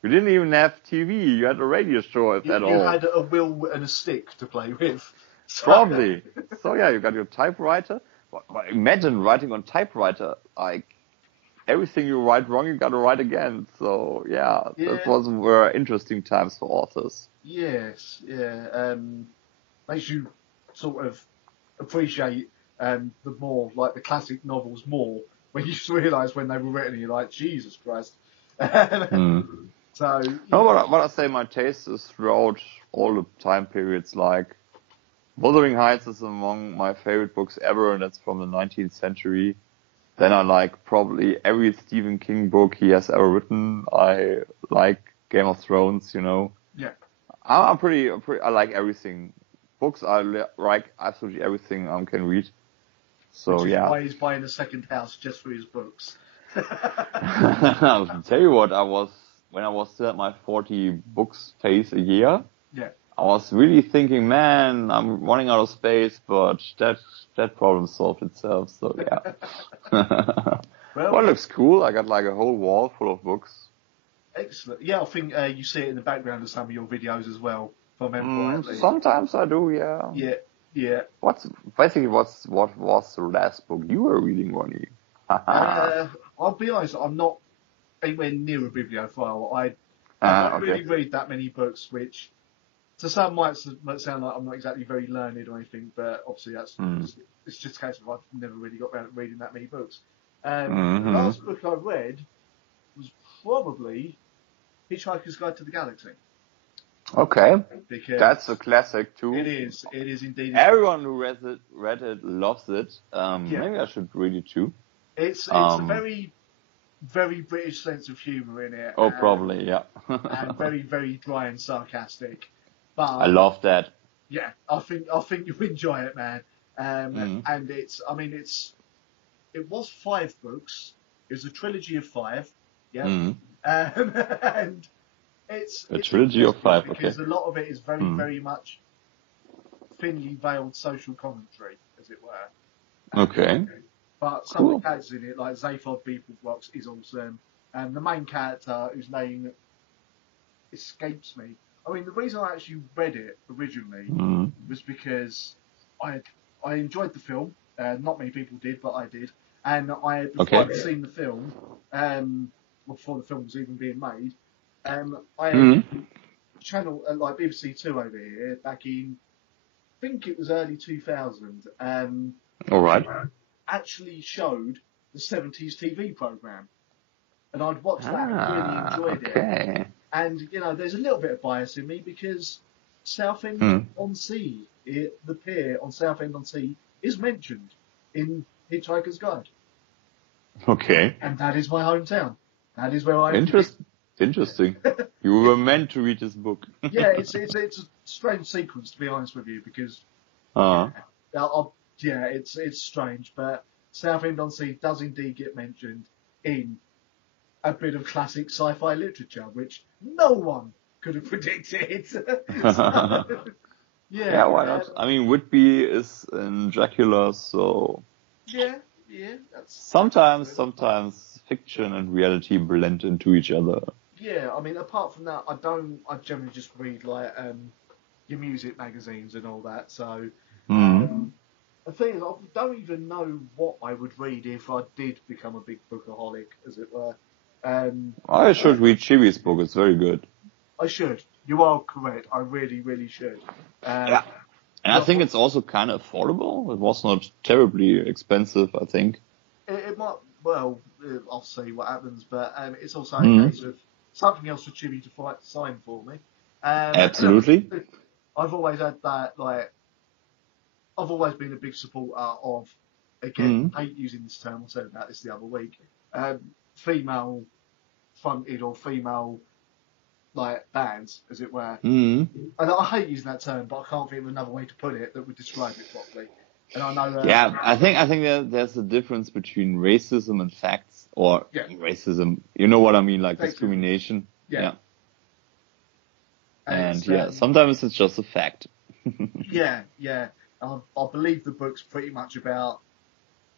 didn't even have TV. You had a radio show at all. You had a wheel and a stick to play with. So. Probably. So yeah, you got your typewriter. Imagine writing on typewriter. Like everything you write wrong, you got to write again. So yeah, that were interesting times for authors. Yes, yeah. Makes you sort of appreciate the classic novels more when you realise when they were written. You're like, Jesus Christ. So. No, what I say, my taste is throughout all the time periods. Like Wuthering Heights is among my favorite books ever, and that's from the 19th century. Then I like probably every Stephen King book he has ever written. I like Game of Thrones, you know. Yeah. I like everything. Books, I like absolutely everything I can read. So Which is why he's buying a second house just for his books. I'll tell you what, when I was still at my 40 books pace a year. Yeah. I was really thinking, man, I'm running out of space, but that problem solved itself. So yeah. Well, it looks cool. I got like a whole wall full of books. Excellent. Yeah, I think you see it in the background of some of your videos as well. Sometimes I do, yeah. Yeah. What was the last book you were reading, Ronnie? I'll be honest, I'm not anywhere near a bibliophile. I don't really read that many books, which to some might sound like I'm not exactly very learned or anything, but obviously it's just a case of I've never really got around to reading that many books. The last book I read was probably Hitchhiker's Guide to the Galaxy. Okay, because that's a classic too. It is indeed. Everyone who read it loves it. Maybe I should read it too. It's a very, very British sense of humour in it. Oh, probably, yeah. And very, very dry and sarcastic. But I love that. Yeah, I think you'll enjoy it, man. And it was 5 books. It was a trilogy of 5. Yeah. And it's a trilogy of 5, because a lot of it is very, very much thinly veiled social commentary, as it were. Okay. But some of the characters in it, like Zaphod Beeblebrox, is awesome. And the main character, whose name escapes me. I mean, the reason I actually read it originally was because I enjoyed the film. Not many people did, but I did. And before I'd seen the film, before the film was even being made, I had channel like BBC Two over here back in, I think it was early 2000. All right. Actually showed the 70s TV program, and I'd watched that and really enjoyed it. And there's a little bit of bias in me because Southend-on-Sea, the pier on Southend-on-Sea, is mentioned in Hitchhiker's Guide. Okay. And that is my hometown. That is where I. Interesting. You were meant to read this book. Yeah, it's a strange sequence, to be honest with you, because. It's strange, but Southend-on-Sea does indeed get mentioned in a bit of classic sci-fi literature, which no one could have predicted. Yeah, why not? I mean, Whitby is in Dracula, so. Yeah. That's sometimes fiction and reality blend into each other. Yeah, I mean, apart from that, I generally just read like your music magazines and all that. So The thing is, I don't even know what I would read if I did become a big bookaholic, as it were. I should read Chibi's book. It's very good. I should. You are correct. I really, really should. Yeah. And I think it's also kind of affordable. It was not terribly expensive, I think. It might. Well, I'll see what happens, but it's also a Mhm. case of something else for Chibi to sign for me. Absolutely. I've always had that. Like, I've always been a big supporter of. Again, Mhm. I hate using this term. I said about this the other week. Female fronted or female like bands, as it were. Mhm. And I hate using that term, but I can't think of another way to put it that would describe it properly. And I know that. Yeah, I think there's a difference between racism and facts, or Yeah. racism. You know what I mean, like Sexism. discrimination. Yeah. And it's, yeah, sometimes it's just a fact. Yeah. I believe the book's pretty much about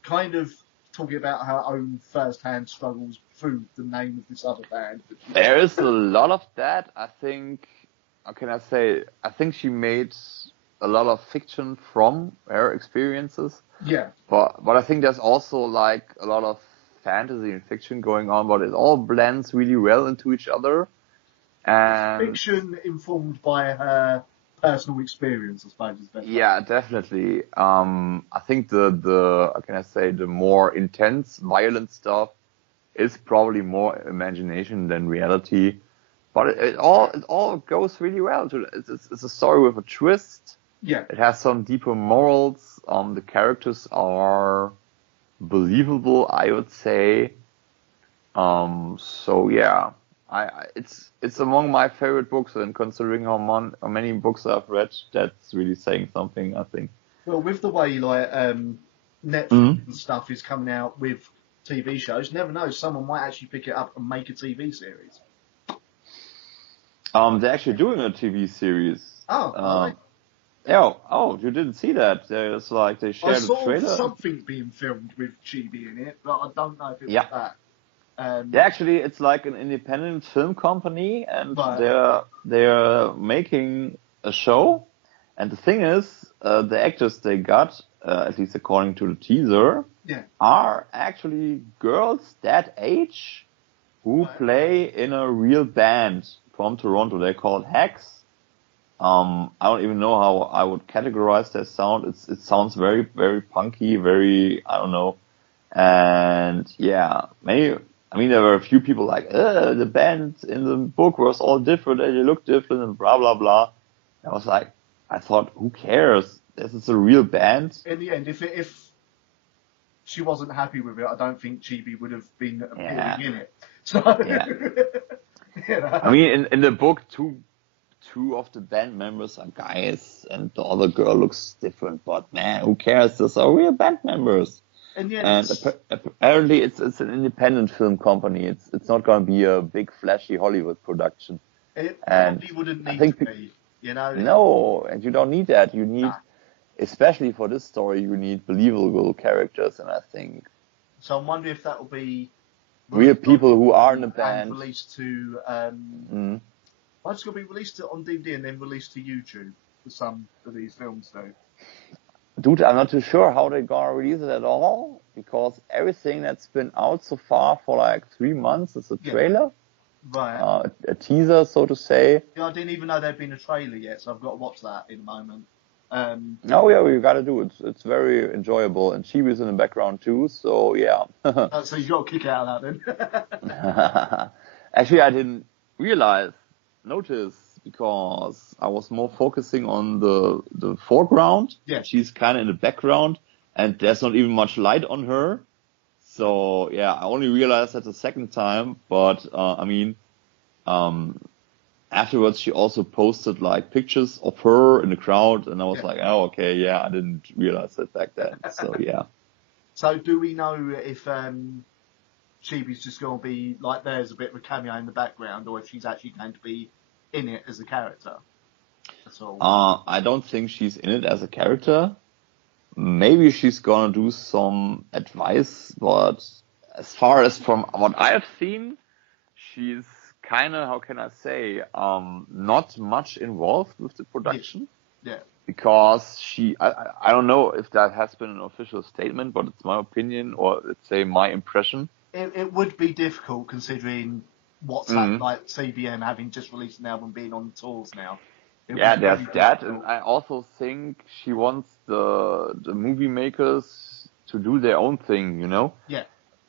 kind of talking about her own first-hand struggles through the name of this other band. There is a lot of that. I think, how can I say? I think she made a lot of fiction from her experiences. Yeah. But I think there's also like a lot of fantasy and fiction going on, but it all blends really well into each other. And Fiction informed by her personal experience, I suppose, is better. yeah, definitely. I think the how can I say, the more intense, violent stuff is probably more imagination than reality. But it all goes really well. It's a story with a twist. Yeah. It has some deeper morals. The characters are believable, I would say. So yeah, it's among my favorite books, and considering how many books I've read, that's really saying something, I think. Well, with the way like Netflix Mhm. and stuff is coming out with TV shows, never know, someone might actually pick it up and make a TV series. They're actually doing a TV series. Oh, are they? Yeah. Oh, you didn't see that? There's like they I shared a saw trailer. something being filmed with Chibi in it, but I don't know if it was Yeah. that. Yeah, actually, it's like an independent film company, and Right. they're making a show. And the thing is, the actors they got, at least according to the teaser, Yeah. are actually girls that age who Right. play in a real band from Toronto. They're called Hacks. I don't even know how I would categorize their sound. It sounds very, very punky, very, I don't know. And yeah, I mean, there were a few people like, the band in the book was all different and they look different and blah, blah, blah. I was like, I thought, who cares? This is a real band. In the end, if she wasn't happy with it, I don't think Chibi would have been appearing Yeah. in it. So, Yeah. you know. I mean, in the book, two of the band members are guys and the other girl looks different, but man, who cares? Those are real band members. In the end, And apparently it's an independent film company. It's not going to be a big flashy Hollywood production. it And probably wouldn't I need think to be, you know. no, and you don't need that. You need, Nah. especially for this story, you need believable characters, and I think So I'm wondering if that will be real people who are in the and band. released to. Mm. Why it's going to be released on DVD and then released to YouTube for some of these films, though? Dude, I'm not too sure how they're gonna release it at all, because everything that's been out so far for like 3 months is a Yeah. trailer, Right. a teaser, so to say. Yeah, I didn't even know there'd been a trailer yet, so I've got to watch that in a moment. Oh yeah, you gotta do it. It's very enjoyable, and Chibi's in the background too, so yeah. So you've got to kick out of that then. Actually, I didn't notice, because I was more focusing on the foreground. Yeah. She's kind of in the background, and there's not even much light on her. So yeah, I only realized that the second time, but I mean, afterwards she also posted like pictures of her in the crowd, and I was Yeah. like, oh okay, yeah, I didn't realize that back then. So yeah. So do we know if Chibi's just going to be like there's a bit of a cameo in the background, or if she's actually going to be in it as a character? That's all. I don't think she's in it as a character. Maybe she's gonna do some advice, but as far as from what I've seen, she's kind of, how can I say, not much involved with the production. Yeah. because I don't know if that has been an official statement, but it's my opinion, or let's say my impression. It would be difficult considering what's happened, like CBM having just released an album, being on tours now. Yeah, there's that, and I also think she wants the movie makers to do their own thing, you know? Yeah.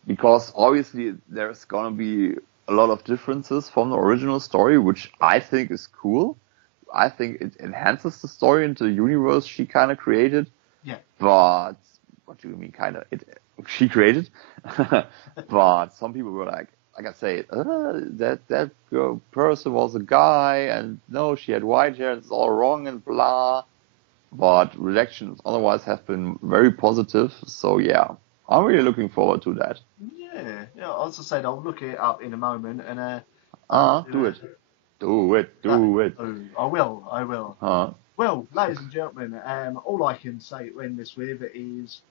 Because obviously there's gonna be a lot of differences from the original story, which I think is cool. I think it enhances the story into the universe she kind of created. Yeah. But what do you mean kind of? She created. But some people were like I say, that person was a guy, and no, she had white hair, it's all wrong and blah. But reactions otherwise have been very positive. So yeah, I'm really looking forward to that. Yeah. As I said, I'll look it up in a moment and do it. Do it. I will. Well, ladies and gentlemen, all I can say to end this with is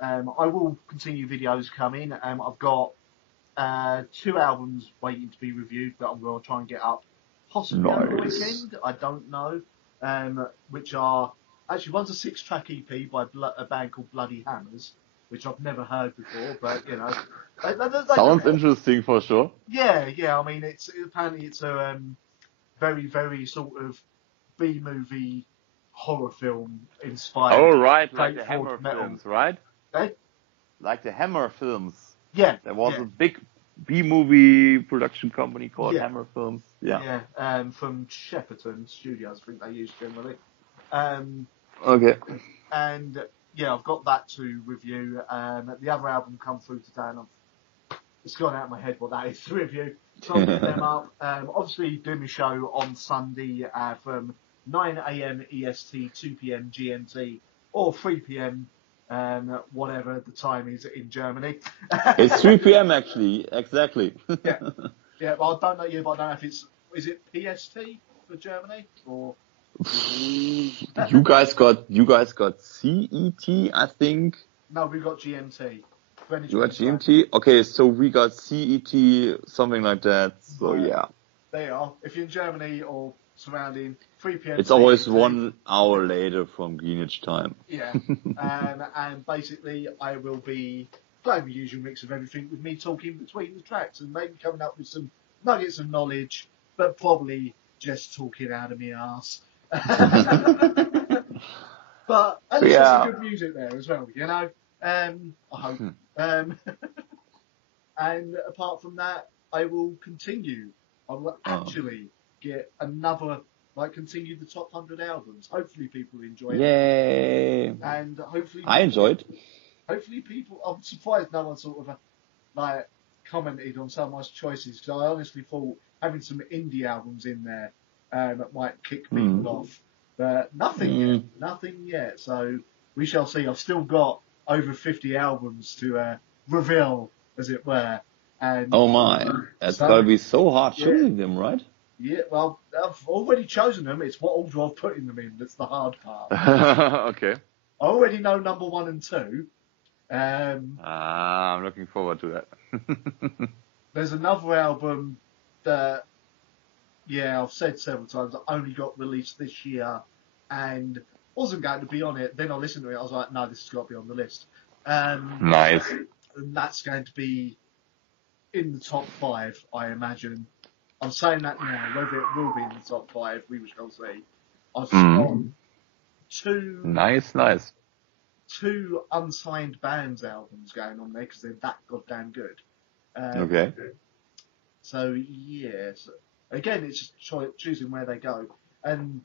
I will continue videos coming. I've got 2 albums waiting to be reviewed that I'm going to try and get up possibly over the weekend. I don't know. Which are actually, one's a 6-track EP by a band called Bloody Hammers, which I've never heard before, but you know, they sounds interesting for sure. Yeah. I mean, apparently it's a very, very sort of B-movie horror film inspired. Oh right, like the Hammer films, right? Eh? Like the Hammer films. Yeah. There was a big B-movie production company called Hammer Films. Yeah. From Shepperton Studios, I think they use generally. Okay. And yeah, I've got that to review. The other album come through today, and it's gone out of my head what that is to review. So I'll get them up. Obviously, doing my show on Sunday from 9 a.m. EST, 2 p.m. GMT, or 3 p.m. Whatever the time is in Germany. It's 3 p.m. actually, exactly. Yeah, but I don't know. But I don't know if is it PST for Germany or. You guys got CET, I think. No, we got GMT. You got GMT? Okay, so we got CET, something like that. So yeah. They are. If you're in Germany or surrounding, 3 p.m. It's always 1 hour later from Greenwich time. Yeah. And basically, I will be playing the usual mix of everything with me talking between the tracks and maybe coming up with some nuggets of knowledge, but probably just talking out of my arse. But at least there's some good music there as well, you know. I hope. And apart from that, I will continue. I will actually get another, continue the top 100 albums. Hopefully people enjoy it. Yay! And hopefully I enjoyed. Hopefully people. I'm surprised no one sort of commented on some of my choices, because I honestly thought having some indie albums in there might kick people off. But nothing yet. So we shall see. I've still got over 50 albums to reveal, as it were. And oh my, that's gotta be so hard choosing them, right? Yeah, well, I've already chosen them. It's what order I've put them in that's the hard part. Okay. I already know number 1 and 2. I'm looking forward to that. There's another album that, I've said several times, that only got released this year and wasn't going to be on it. Then I listened to it, I was like, no, this has got to be on the list. Nice. And that's going to be in the top 5, I imagine. I'm saying that now. Whether it will be in the top 5, we shall see. I've got 2... Nice. 2 unsigned bands albums going on there because they're that goddamn good. Okay. So yes, again, it's just choosing where they go. And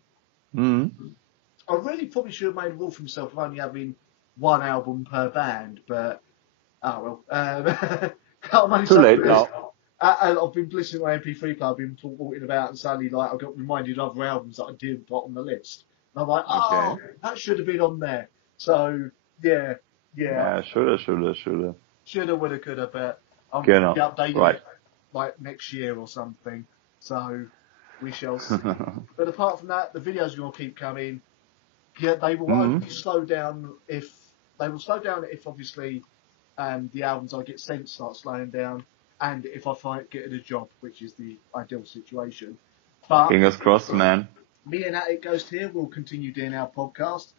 I really probably should have made a rule for myself of only having 1 album per band, but oh well. Too late now. I've been listening to my MP3 player, I've been walking about, and suddenly I got reminded of other albums that I didn't put on the list. And I'm like, that should have been on there. So yeah. Shoulda. Shoulda, woulda, coulda, but I'm going to be updating it next year or something. So we shall see. But apart from that, the videos are going to keep coming. Yeah, they will only slow down if obviously the albums I get sent start slowing down, and if I find getting a job, which is the ideal situation. But fingers crossed, man. Me and Attic Ghost here will continue doing our podcast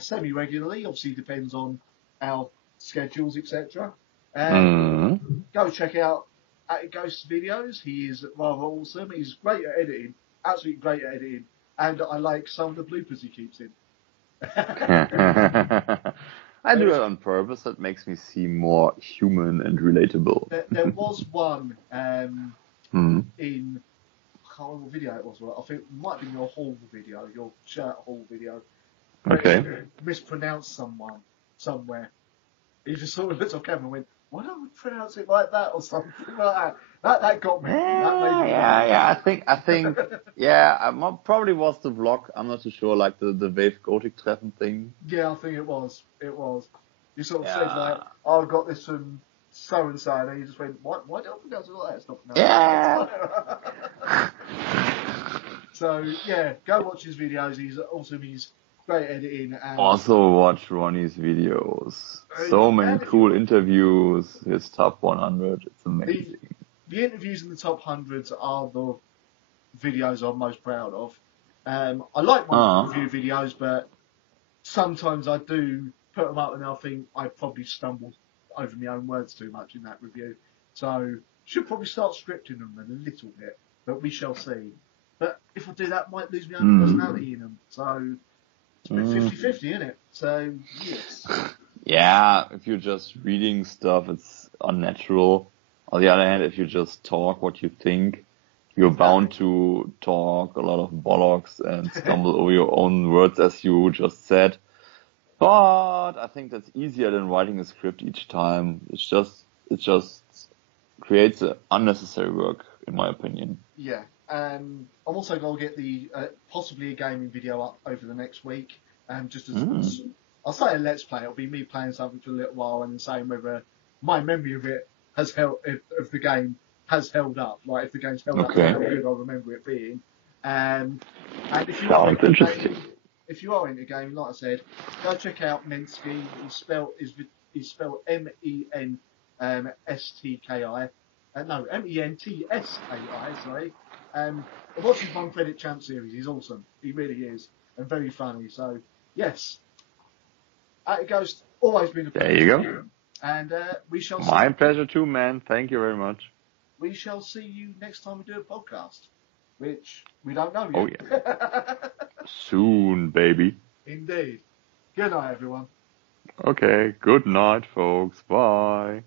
semi-regularly. Obviously, depends on our schedules, etc. Go check out Attic Ghost's videos. He is rather awesome. He's great at editing, absolutely great at editing, and I like some of the bloopers he keeps in. I do it on purpose. That makes me seem more human and relatable. There was one in, I can't remember what video it was. I think it might be your haul video, your shirt haul video. Okay. Mispronounced someone somewhere. He just sort of looked off camera and went, "Why don't we pronounce it like that?" or something like that. That got me. That made me I think, probably was the vlog. I'm not too sure, like the Wave Gothic Treffen thing. Yeah, I think it was. You sort of said like, "Oh, I got this from so and so," and then you just went, "Why don't I pronounce it like that?" It's not pronounced like that. So yeah, go watch his videos. He's awesome. He's great editing. And also watch Ronnie's videos. So many cool interviews. His top 100. It's amazing. The interviews in the top 100s are the videos I'm most proud of. I like my review videos, but sometimes I do put them up and I think I probably stumbled over my own words too much in that review. So should probably start scripting them a little bit, but we shall see. But if I do that, I might lose my own personality in them. So it's a bit 50-50, isn't it? So, yes. Yeah, if you're just reading stuff, it's unnatural. On the other hand, if you just talk what you think, you're bound to talk a lot of bollocks and stumble over your own words, as you just said. But I think that's easier than writing a script each time. It just creates unnecessary work, in my opinion. Yeah. I'm also going to get the possibly a gaming video up over the next week. Just as I'll say a let's play. It'll be me playing something for a little while and then saying whether my memory of it has held, of the game has held up. Like if the game's held up, how good I remember it being. And if you are if you are into gaming, like I said, go check out Mensky. He's spelled MENSTKI. No, MENTSKI. Sorry. I've watched his One Credit Champ series. He's awesome. He really is, and very funny. So yes, Attic Ghost, always been a pleasure. There you go. And we shall. My pleasure too, man. Thank you very much. We shall see you next time we do a podcast, which we don't know yet. Oh yeah. Soon, baby. Indeed. Good night, everyone. Okay. Good night, folks. Bye.